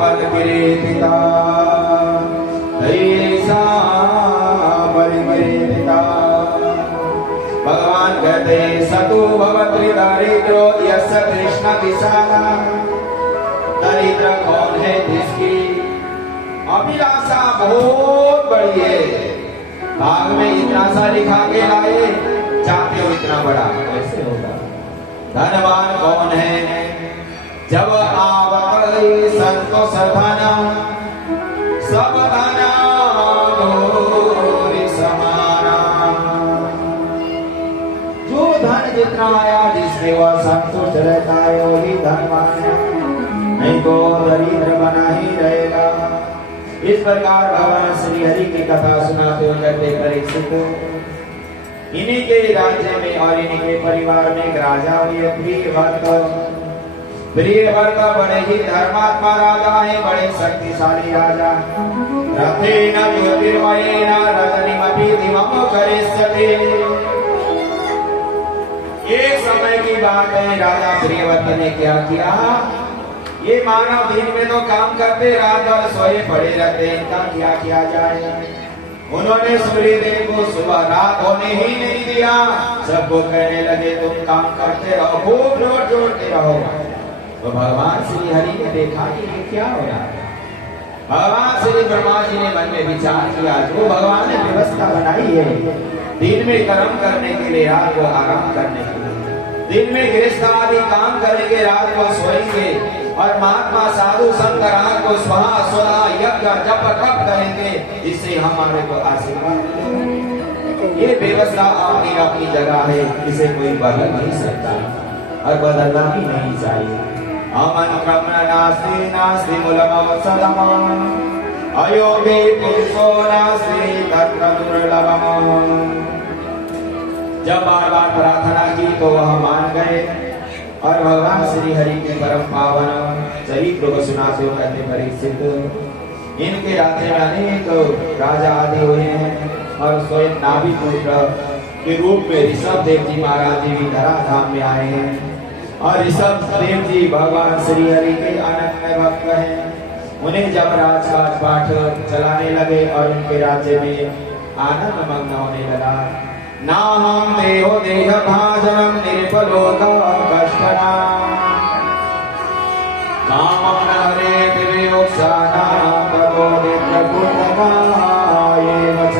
परिकीर्तिता, धैर्यैषा परिकीर्तिता। भगवान कहते सतु भवति दरिद्रो यस्य तृष्णा विशाला। दरिद्र कौन है जिसकी अभिलाषा बहुत बड़ी है, भाग में इतना सा लिखा के लाए, चाहते हो इतना बड़ा, कैसे होगा? धनवान कौन है जब आवत संतोष धन सब धना धूरि समाना। जो धन जितना आया जिसमें वह संतुष्ट रहता है वही धनवान है, नहीं तो दरिद्र बना ही रहेगा। इस प्रकार भगवान श्री हरि की कथा सुनाते हुए कहते परीक्षित, इन्हीं के राज्य में और इन्हीं के परिवार में एक राजा हुए प्रियव्रत बड़े ही धर्मात्मा राजा है, बड़े शक्तिशाली राजा। रथेन ज्योतिर्मयेन रजनीमपि दिवं करिष्यति। एक समय की बात है, राजा प्रियव्रत ने क्या किया, ये मानव दिन में तो काम करते, रात और सोए पड़े रहते, इनका क्या किया जाए। उन्होंने सूर्य देव को सुबह रात होने ही नहीं दिया, सबको कहने लगे तुम काम करते रहो, खूब जोर जोड़ते रहो। तो भगवान श्री हरि ने देखा कि ये क्या हो रहा है। भगवान श्री ब्रह्मा जी ने मन में विचार किया, जो भगवान ने व्यवस्था बनाई है दिन में कर्म करने के लिए, रात को आराम करने के लिए, दिन में गृहस्थ आदि काम करेंगे, रात को सोएंगे, और महात्मा साधु संत रात को स्वाहा स्वधा यज्ञ जप तप करेंगे, इससे हमारे को आशीर्वाद मिलेगा। ये व्यवस्था अपनी अपनी जगह है, इसे कोई बदल नहीं सकता और बदलना भी नहीं चाहिए। अमन क्रमण नास्ति नास्ति मूलमवसदम अयोगी पुरुषो नास्ति तत्र दुर्लभम। जब बार बार प्रार्थना की तो वह मान गए और भगवान श्री हरि के परम पावन चरित्र को सुनाते हुए कहते परीक्षित, इनके राज्य में अनेक राजा आदि हुए हैं और स्वयं नाभि पुत्र के रूप में ऋषभ देव जी महाराज जी भी धराधाम में आए हैं और ऋषभ देव जी भगवान श्री हरि के अनन्य भक्त हैं। उन्हें जब राजकाज पाठ चलाने लगे और उनके राज्य में आनंद मग्न होने लगा। नाहं देहो देह भाजनम निर्फलोक कष्टना कामं न हरेत वियोक्साना ततो नित्यपुण्यकायेव च।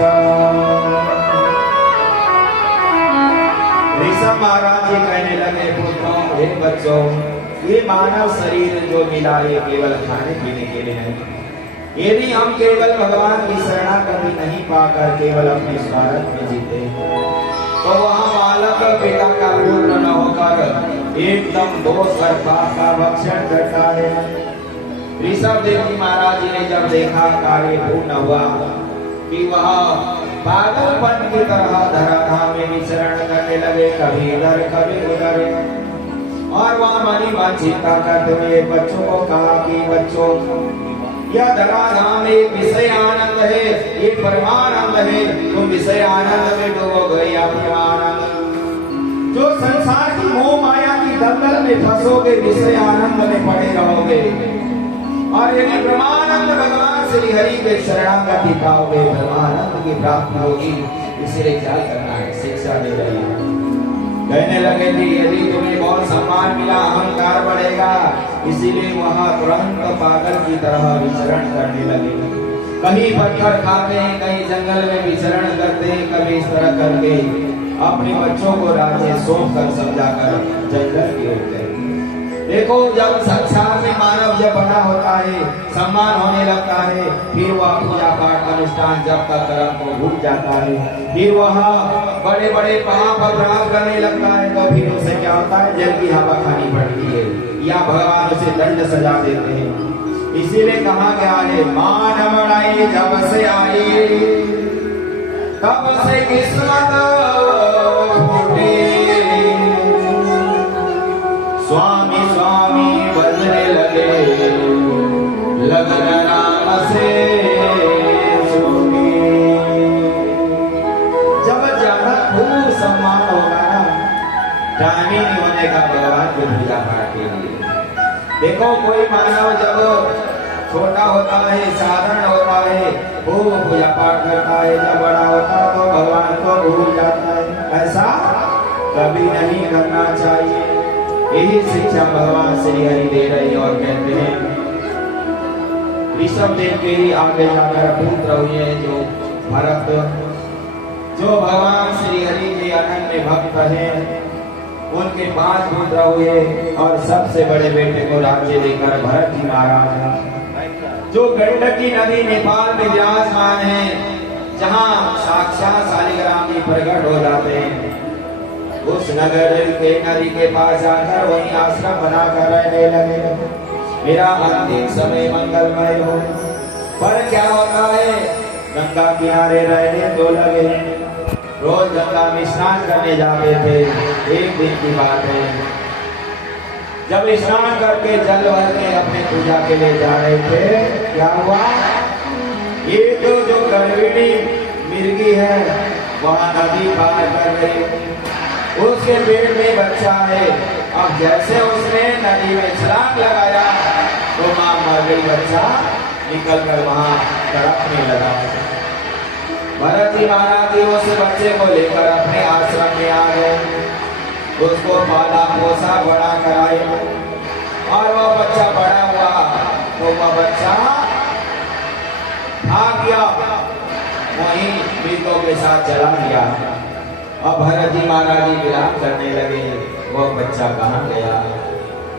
ऋषभ महाराज जी कहने लगे, पुत्रों, हे बच्चों, ये मानव शरीर जो मिला ये केवल खाने पीने के लिए नहीं। यदि हम केवल भगवान की शरणागति नहीं पाकर केवल अपने स्वार्थ में जीते तो वहाँ बालक पिता का पूर्ण न होकर एकदम दोष और पाप का भक्षण करता है। ऋषभ देव जी महाराज जी ने जब देखा कार्य पूर्ण हुआ कि वह पागलपन की तरह धराधाम में विचरण करने लगे, कभी इधर कभी उधर, और वह मनी मन चिंता करते हुए बच्चों को कहा कि बच्चों, यह धराधाम एक विषय आनंद है, ये परमानंद है। तुम विषय आनंद में डूबोगे या परमानंद, जो संसार की मोह माया की दलदल में फंसोगे, विषय आनंद में पड़े रहोगे। और यदि परमानंद भगवान श्री हरि के शरणागति पाओगे, परमानंद की प्राप्ति होगी। इसलिए क्या करना है, शिक्षा दे रही है। कहने लगे कि यदि तुम्हें बहुत सम्मान मिला, अहंकार बढ़ेगा, इसीलिए वहां तुरंत पागल की तरह विचरण करने लगे। कहीं पत्थर खाते हैं, कहीं जंगल में विचरण करते हैं, कभी इस तरह करके अपने बच्चों को राज्य सौंप कर समझाकर जंगल की ओर गए। देखो, जब संसार में मानव जब बड़ा होता है, सम्मान होने लगता है, फिर वह पूजा पाठ अनुष्ठान जब का कर्म को भूल जाता है, फिर वह बड़े बड़े पाप अपराध करने लगता है, तो फिर उसे क्या होता है, जेल की हवा खानी पड़ती है या भगवान उसे दंड सजा देते हैं। इसीलिए कहा गया है, मान बड़ाई जब से आई तब से किस्मत फूटे, स्वामी स्वामी बजने लगे लगन नाम से छूटी। जब ज्यादा खूब सम्मान होगा ना, टाइम ही नहीं होने का भगवान के पूजा पाठ के लिए। देखो, कोई मानव जब छोटा होता है, साधारण होता है, खूब पूजा पाठ करता है, जब बड़ा होता है तो भगवान को भूल जाता है। ऐसा कभी नहीं करना चाहिए। यही शिक्षा भगवान श्री हरि दे रहे और कहते हैं, ऋषभ देव के ही आगे जाकर पुत्र हुए जो भरत, जो भगवान श्री हरि के अनन्य भक्त हैं। उनके 5 पुत्र हुए और सबसे बड़े बेटे को राज्य देकर भरत जी महाराज, जो गंडकी नदी नेपाल में विराजमान है, जहाँ साक्षात शालिग्राम जी प्रकट हो जाते हैं, उस नगर के नदी के पास जाकर वहीं आश्रम बनाकर रहने लगे। मेरा अंतिम समय मंगलमय हो। पर क्या होता है, गंगा किनारे रहने तो लगे, रोज गंगा में स्नान करने जाते थे। एक दिन की बात है, जब स्नान करके जल भर के अपने पूजा के लिए जा रहे थे, क्या हुआ, ये तो जो गर्भिणी मिर्गी है वहां नदी पार कर गई, उसके पेट में बच्चा है। अब जैसे उसने नदी में छलांग लगाया तो मां मर गई, बच्चा निकल कर वहां तड़पने लगा। भरत जी महाराज जी उस बच्चे को लेकर अपने आश्रम में आ गए, उसको पाला पोसा बड़ा कराए, और वह बच्चा बड़ा हुआ तो वह बच्चा भाग गया, वहीं मृतों के साथ चला गया। अब भरत जी महाराज जी विलाप करने लगे, वो बच्चा कहाँ गया,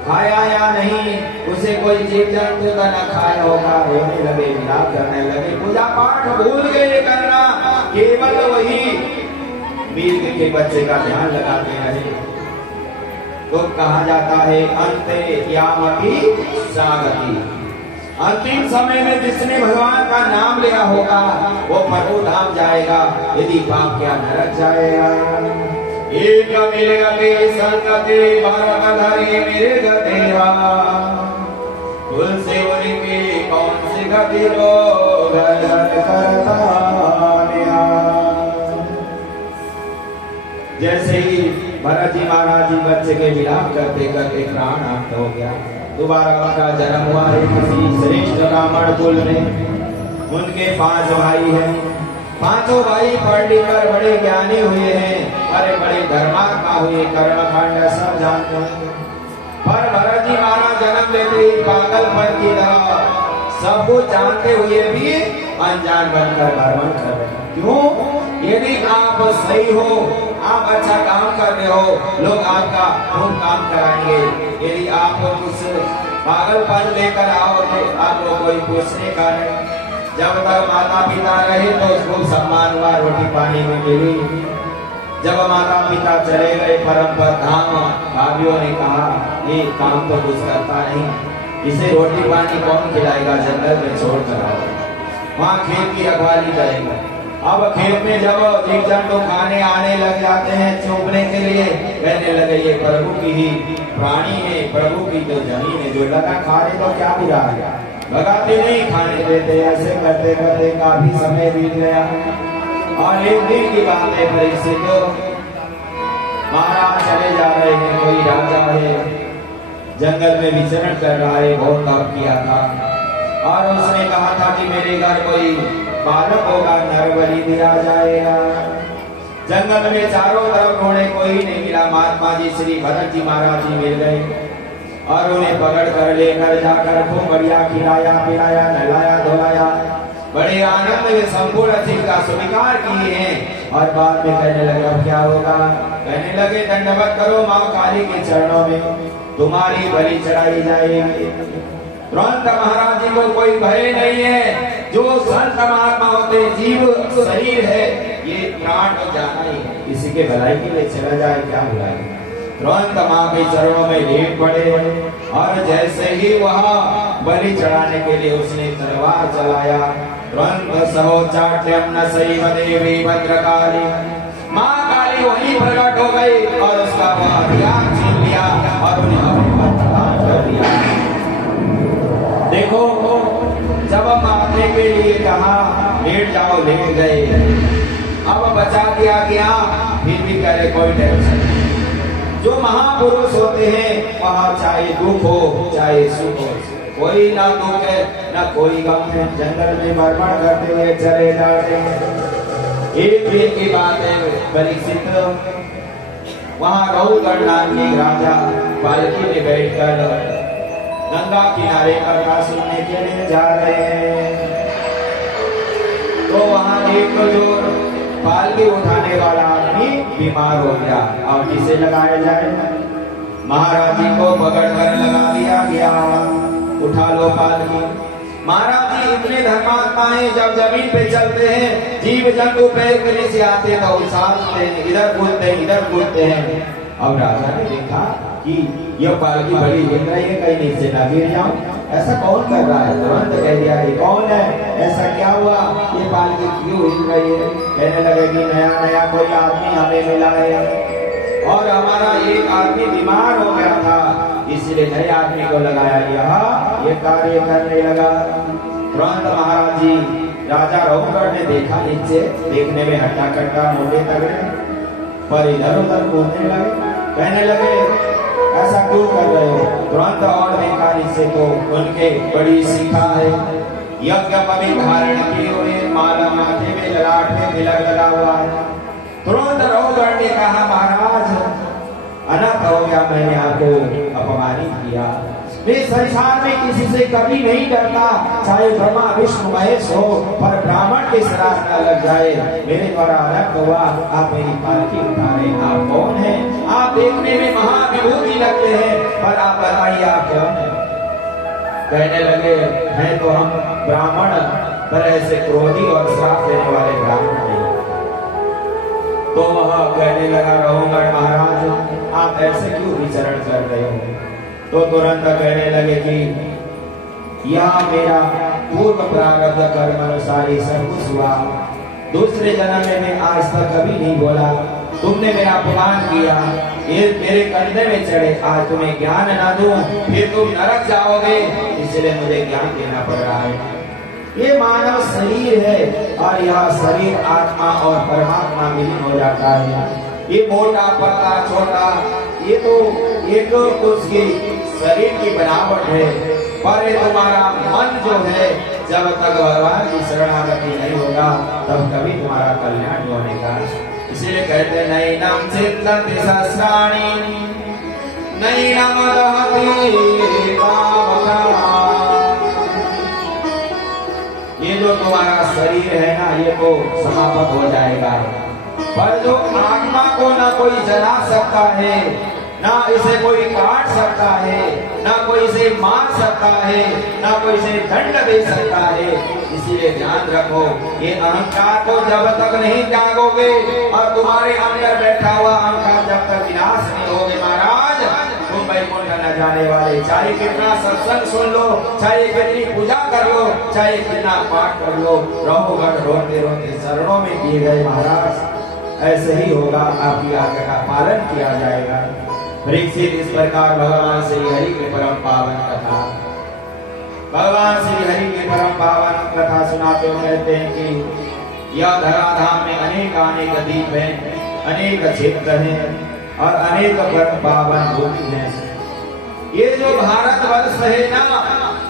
खाया या नहीं, उसे कोई जीव जंतु का न खाया होगा। रोने लगे, विलाप करने लगे, पूजा पाठ भूल गए करना, केवल वही मीर के बच्चे का ध्यान लगाते रहे। तो कहा जाता है अंते यामति सागति, अंतिम समय में जिसने भगवान का नाम लिया होगा वो परमो धाम जाएगा, यदि पाप क्या नरक जाएगा। एक मिल गए संगति बारह धरे मेरे गदेवा, तुलसी उनके कौन सी गति रोग करता लिया। जैसे ही भरत जी महाराज जी बच्चे के विलाप करते करते प्राण आप्त हो गया, दोबारा उनका जन्म हुआ है किसी श्रेष्ठ ब्राह्मण कुल में। उनके 5 भाई हैं, पांचों भाई पढ़ लिख कर बड़े ज्ञानी हुए हैं, बड़े बड़े धर्मात्मा हुए, कर्मकांड सब जानते हैं। पर भरत जी महाराज जन्म लेते ही पागलपन की तरह सब कुछ जानते हुए भी अनजान बनकर भ्रमण कर रहे हैं। क्यों? यदि आप सही हो, आप अच्छा काम कर रहे हो, लोग आपका खूब काम कराएंगे। यदि आप कुछ पागलपन लेकर आओ तो आपको कोई पूछने का नहीं। जब तक माता पिता रहे तो उसको सम्मान हुआ, रोटी पानी में मिली। जब माता पिता चले गए परम धाम, भाभीओं ने कहा ये काम तो कुछ करता नहीं, इसे रोटी पानी कौन खिलाएगा, जंगल में छोड़ कर आओ, वहाँ खेत की रखवाली करेगा। अब खेत में जब जीव जंतु खाने आने लग जाते हैं चुपने के लिए, कहने लगे ये प्रभु की ही प्राणी है, प्रभु की तो जमीन है, जो लगा खा रहे तो क्या बुरा है, भगाते नहीं, खाने देते। ऐसे करते करते काफी समय बीत गया और एक दिन की बात है, परीक्षित महाराज चले जा रहे हैं, कोई राजा है जंगल में विचरण कर रहा है, बहुत तप किया था और उसने कहा था कि मेरे घर कोई बालक होगा, नर बलि दिया जाएगा। जंगल में चारों तरफ ढूंढे, कोई नहीं मिला। महात्मा जी श्री भरत जी महाराज जी मिल गए और उन्हें पकड़ कर लेकर जाकर खूब बढ़िया खिलाया पिलाया, नहलाया धोलाया, बड़े आनंद में संपूर्ण अतिथि का स्वीकार किए हैं। और बाद में कहने लगा क्या होगा, कहने लगे दंडवत करो माँ काली के चरणों में, तुम्हारी बलि चढ़ाई जाएगी। तुरंत महाराज जी को कोई भय नहीं है, जो संत महात्मा होते जीव शरीर है, ये प्राण तो जाना ही है, किसी के भलाई के लिए चला जाए क्या बुराई। तुरंत माँ के चरणों में लेट पड़े और जैसे ही वहाँ बलि चढ़ाने के लिए उसने तलवार चलाया, तुरंत सहोचाट्यम न सैव देवी भद्रकाली, माँ काली वहीं प्रकट हो गई और उसका वह हथियार छीन लिया और उन्हें अपने प्रदान कर दिया। देखो जब मारने के लिए कहा लेट जाओ, लेट गए, अब बचा दिया गया, फिर भी कह रहे कोई टेंशन नहीं। जो महापुरुष होते हैं वहाँ चाहे दुख हो चाहे सुख हो, कोई ना दुख है ना कोई गम है, जंगल में भ्रमण करते हुए चले जाते हैं। एक दिन की बात है, परीक्षित वहाँ रघुगण नाम के राजा पालकी में बैठकर गंगा किनारे कथा सुनने के लिए जा रहे हैं। तो वहाँ एक जो पालकी उठाने वाला आदमी बीमार हो गया, और किसे लगाया जाए, महाराज जी को पकड़ कर लगा दिया गया, उठा लो पालकी। महाराज जी इतने धर्मात्मा हैं, जब जमीन पे चलते हैं जीव जंतु पैर के नीचे आते तो उछालते हैं, इधर कूदते हैं। अब राजा ने देखा कि यह पालकी बड़ी हिल रही है, कहीं नीचे ना गिर जाऊं, ऐसा कौन कर रहा है। तुरंत कह दिया ये कौन है, ऐसा क्या हुआ, ये पालकी क्यों हिल रही है। कहने लगे कि नया नया कोई आदमी हमें मिला है और हमारा एक आदमी बीमार हो गया था, इसलिए नए आदमी को लगाया गया, ये कार्य करने लगा। तुरंत महाराज जी राजा रघुगढ़ ने देखा, नीचे देखने में हट्टा कट्टा मोटे तगड़े, पर इधर उधर कूदने लगे। कहने लगे ऐसा क्यों कर रहे हो। तुरंत और देखा नीचे तो उनके बड़ी शिखा है, यज्ञ पवित्र धारण किए हुए, माला माथे में, ललाट में तिलक लगा हुआ है। तुरंत रघुगढ़ ने कहा महाराज अनर्थ हो गया, मैंने आपको अपमानित किया, मैं संसार में किसी से कभी नहीं डरता, चाहे ब्रह्मा विष्णु महेश हो, पर ब्राह्मण के श्राप न लग जाए। मेरे द्वारा अलग हुआ, आप मेरी पालकी उतारे। आप कौन हैं? आप देखने में महाविभूति लगते हैं, पर आप बताइए आप कौन हैं? कहने लगे, हैं तो हम ब्राह्मण, पर ऐसे क्रोधी और श्राप देने वाले ब्राह्मण नहीं। तो वह कहने लगा, रघुवर महाराज, आप ऐसे क्यों विचरण कर रहे हो? तो तुरंत कहने लगे कि यह मेरा पूर्व प्रारब्ध कर्म अनुसार ही सब कुछ हुआ। दूसरे जन्म में मैं आज तक कभी नहीं बोला। तुमने मेरा अपमान किया, ये मेरे कंधे में चढ़े। आज तुम्हें ज्ञान ना दूं, फिर तुम नरक जाओगे, इसलिए मुझे ज्ञान देना पड़ रहा है। ये मानव शरीर है और यह शरीर आत्मा और परमात्मा मिलन हो जाता है। ये मोटा पतला छोटा, ये तो एक उसके शरीर की बनावट है, पर ये तुम्हारा मन जो है, जब तक भगवान की शरणागति नहीं होगा तब कभी तुम्हारा कल्याण होने का। इसीलिए कहते नैनम चित्तति सहस्राणि नैनम दहति पावका। ये जो तुम्हारा शरीर है ना, ये तो समाप्त हो जाएगा, पर जो आत्मा को ना कोई जला सकता है, ना इसे कोई काट सकता है, ना कोई इसे मार सकता है, ना कोई इसे दंड दे सकता है। इसीलिए ध्यान रखो, ये अहंकार को जब तक नहीं त्यागोगे और तुम्हारे अंदर बैठा हुआ अहंकार जब तक विनाश नहीं होगे महाराज, तुम वैकुंठ न जाने वाले। चाहे कितना सत्संग सुन लो, चाहे कितनी पूजा कर लो, चाहे कितना पाठ कर लो, रहोगढ़ रोते रोते शरणों में किए गए महाराज। ऐसे ही होगा, आपकी आज्ञा का पालन किया जाएगा। परीक्षित इस प्रकार भगवान श्री हरि के परम पावन कथा, भगवान श्री हरि के परम पावन कथा सुनाते हुए कहते हैं कि यह धराधाम में अनेक अनेक दीप हैं, अनेक क्षेत्र हैं और अनेक परम पावन भूमि है। ये जो भारतवर्ष है ना,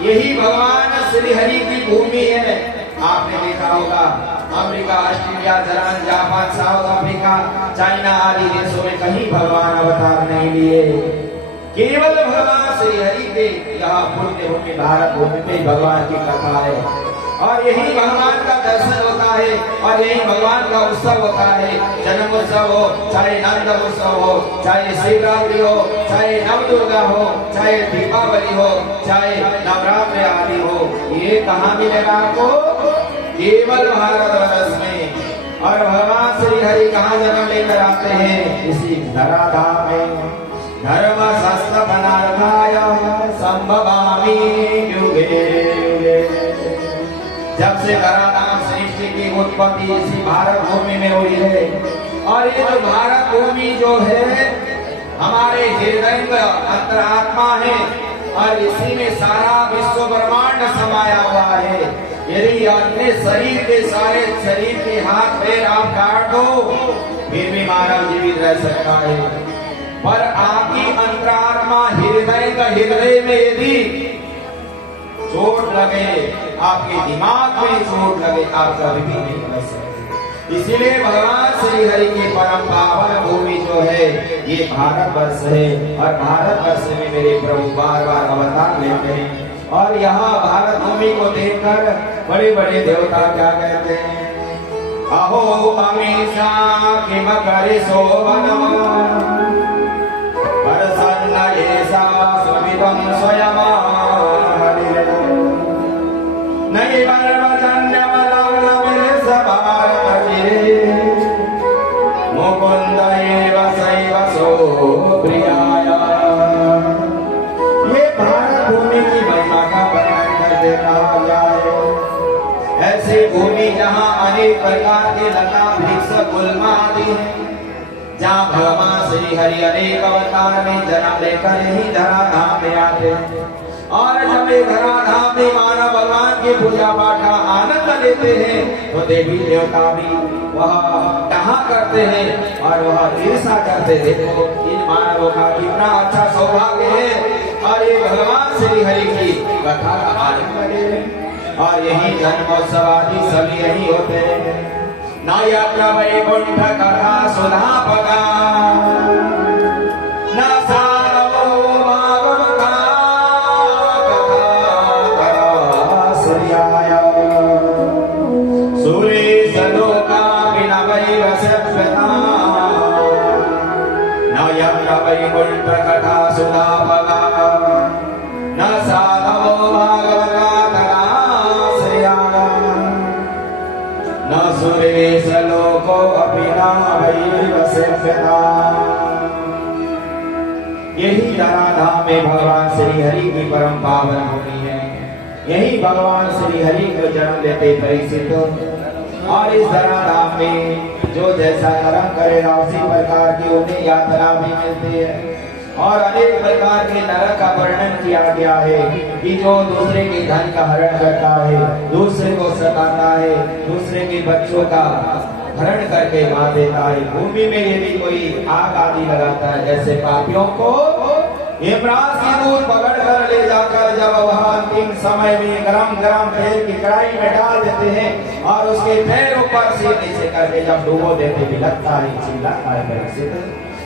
यही भगवान श्री हरि की भूमि है। आपने देखा होगा America, Australia, German, Japan, south Africa, China आदि देशों में कहीं भगवान अवतार नहीं लिए। केवल भगवान श्री हरि के यहाँ पुण्य भूमि भारत भूमि में भगवान की कथा है और यही भगवान का दर्शन होता है और यही भगवान का उत्सव होता है। जन्म उत्सव हो, चाहे नंद उत्सव हो, चाहे शिवरात्रि हो, चाहे नवदुर्गा हो, चाहे दीपावली हो, चाहे नवरात्र आदि हो, ये कहाँ मिलेगा आपको? केवल भारतवर्ष में। और भगवान श्री हरि कहाँ जन्म लेकर आते हैं? इसी धराधाम में। धर्म शास्त्र बनार्थाय संभवामि युगे युगे। जब से धराधाम सृष्टि की उत्पत्ति इसी भारत भूमि में हुई है और ये जो भारत भूमि जो है हमारे हृदय अंतरात्मा है और इसी में सारा विश्व ब्रह्मांड समाया हुआ है। यदि अपने शरीर के सारे शरीर के हाथ पैर आप काट दो फिर भी मानव जीवित रह सकता है, पर आपकी अंतरात्मा हृदय में यदि चोट लगे, आपके दिमाग में चोट लगे, आप कभी भी नहीं बच सकते। इसीलिए भगवान श्री हरि की परम पावन भूमि जो है ये भारतवर्ष है और भारतवर्ष में मेरे प्रभु बार बार अवतार लेते हैं। और यहाँ भारत भूमि को देखकर बड़े बड़े देवता क्या कहते हैं? अहो अमीषा किम करे शोभनम परसन्न येषा समिदं स्वयं नहीं मुकुंद एव सैव सो प्रियाय। ये भारत भूमि की महिमा का वर्णन कर देता जाए। ऐसी भूमि जहाँ अनेक प्रकार के लता वृक्ष गुल्म आदि है, जहाँ भगवान श्री हरि अनेक अवतार में जन्म लेकर यही धराधाम में आते हैं और जब ये धराधाम में मानव भगवान के पूजा पाठ का आनंद लेते हैं तो देवी देवता भी वह कहाँ करते हैं और वह ईर्षा करते थे। तो इन मानवों का कितना अच्छा सौभाग्य है और ये भगवान श्री हरि की कथा का आनंद ले और यही जन्मोत्सव आदि सभी यही होते हैं। न यत्र वैकुंठ कथा सुधा पगा न सारो भागवता श्रियाय सुरेश लोकाभिनवैव सभ्यता न यं वैकुण्ठकथा सुधापदा न साधवो भागवता तदाश्रयाः न सुरेश लोको अपि न वैव सभ्यता। यही धराधाम में भगवान श्री हरि की परम पावन भूमि है। यही भगवान श्री हरि को जन्म देते परीक्षित और इस धराधाम में जो जैसा कर्म करेगा उसी प्रकार की उन्हें यात्रा भी मिलती है। और अनेक प्रकार के नरक का वर्णन किया गया है कि जो दूसरे के धन का हरण करता है, दूसरे को सताता है, दूसरे के बच्चों का हरण करके मार देता है। भूमि में यदि कोई आग आदि लगाता है, जैसे पापियों को यमराज की दूध पकड़ कर ले जाकर जब वह अंतिम समय में गरम गरम तेल की कढ़ाई में डाल देते हैं और उसके पैरों पर से नीचे करके जब डुबो देते भी लगता है, चिल्लाता है परीक्षित।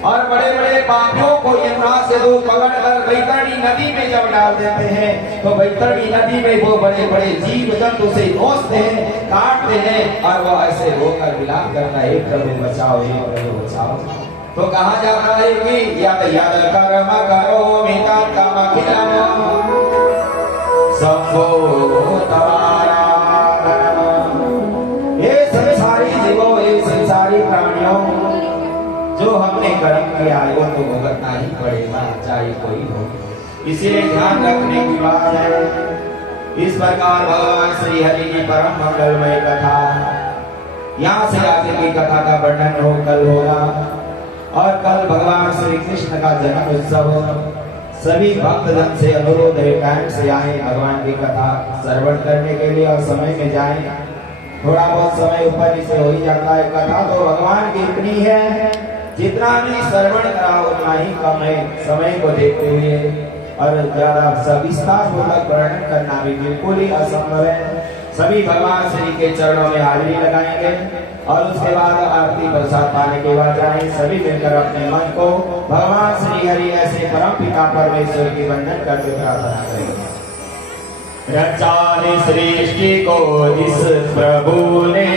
और बड़े बड़े पापियों को यमराज से दूध पकड़ कर बैतरणी नदी में जब डाल देते हैं तो बैतरणी नदी में वो बड़े बड़े जीव जंतु से नोचते हैं, काटते हैं और वो ऐसे होकर विलाप करता है, प्रभु बचाओ, हे प्रभु बचाओ। तो कहा जाता है कि यद यद कर्म करोमि तत्तमखिलम् शंभो तवाराधनम्। ये संसारी जीवों, ये संसारी प्राणियों, जो हमने कर्म किया है वो तो भुगतना ही पड़ेगा, चाहे कोई हो। इसीलिए ध्यान रखने की बात है। इस प्रकार भगवान श्री हरि की परम मंगलमय कथा, यहाँ से आगे की कथा का वर्णन हो कल होगा। और कल भगवान श्री कृष्ण का जन्म उत्सव, सभी भक्तजन से अनुरोध है टाइम से आए भगवान की कथा श्रवण करने के लिए और समय में जाएं। थोड़ा बहुत समय ऊपर नीचे हो ही जाता है। कथा तो भगवान की इतनी है, जितना भी श्रवण करा उतना ही कम है। समय को देखते हुए और ज्यादा सविस्तार पूर्वक वर्णन करना भी बिल्कुल ही असंभव है। सभी भगवान श्री के चरणों में हाजिरी लगाएंगे और उसके बाद आरती प्रसाद पाने के बाद जाएं। सभी मिलकर अपने मन को भगवान श्री हरि ऐसे परम पिता परमेश्वर की वंदन करके प्रार्थना करेंगे। रचा सृष्टि को इस प्रभु ने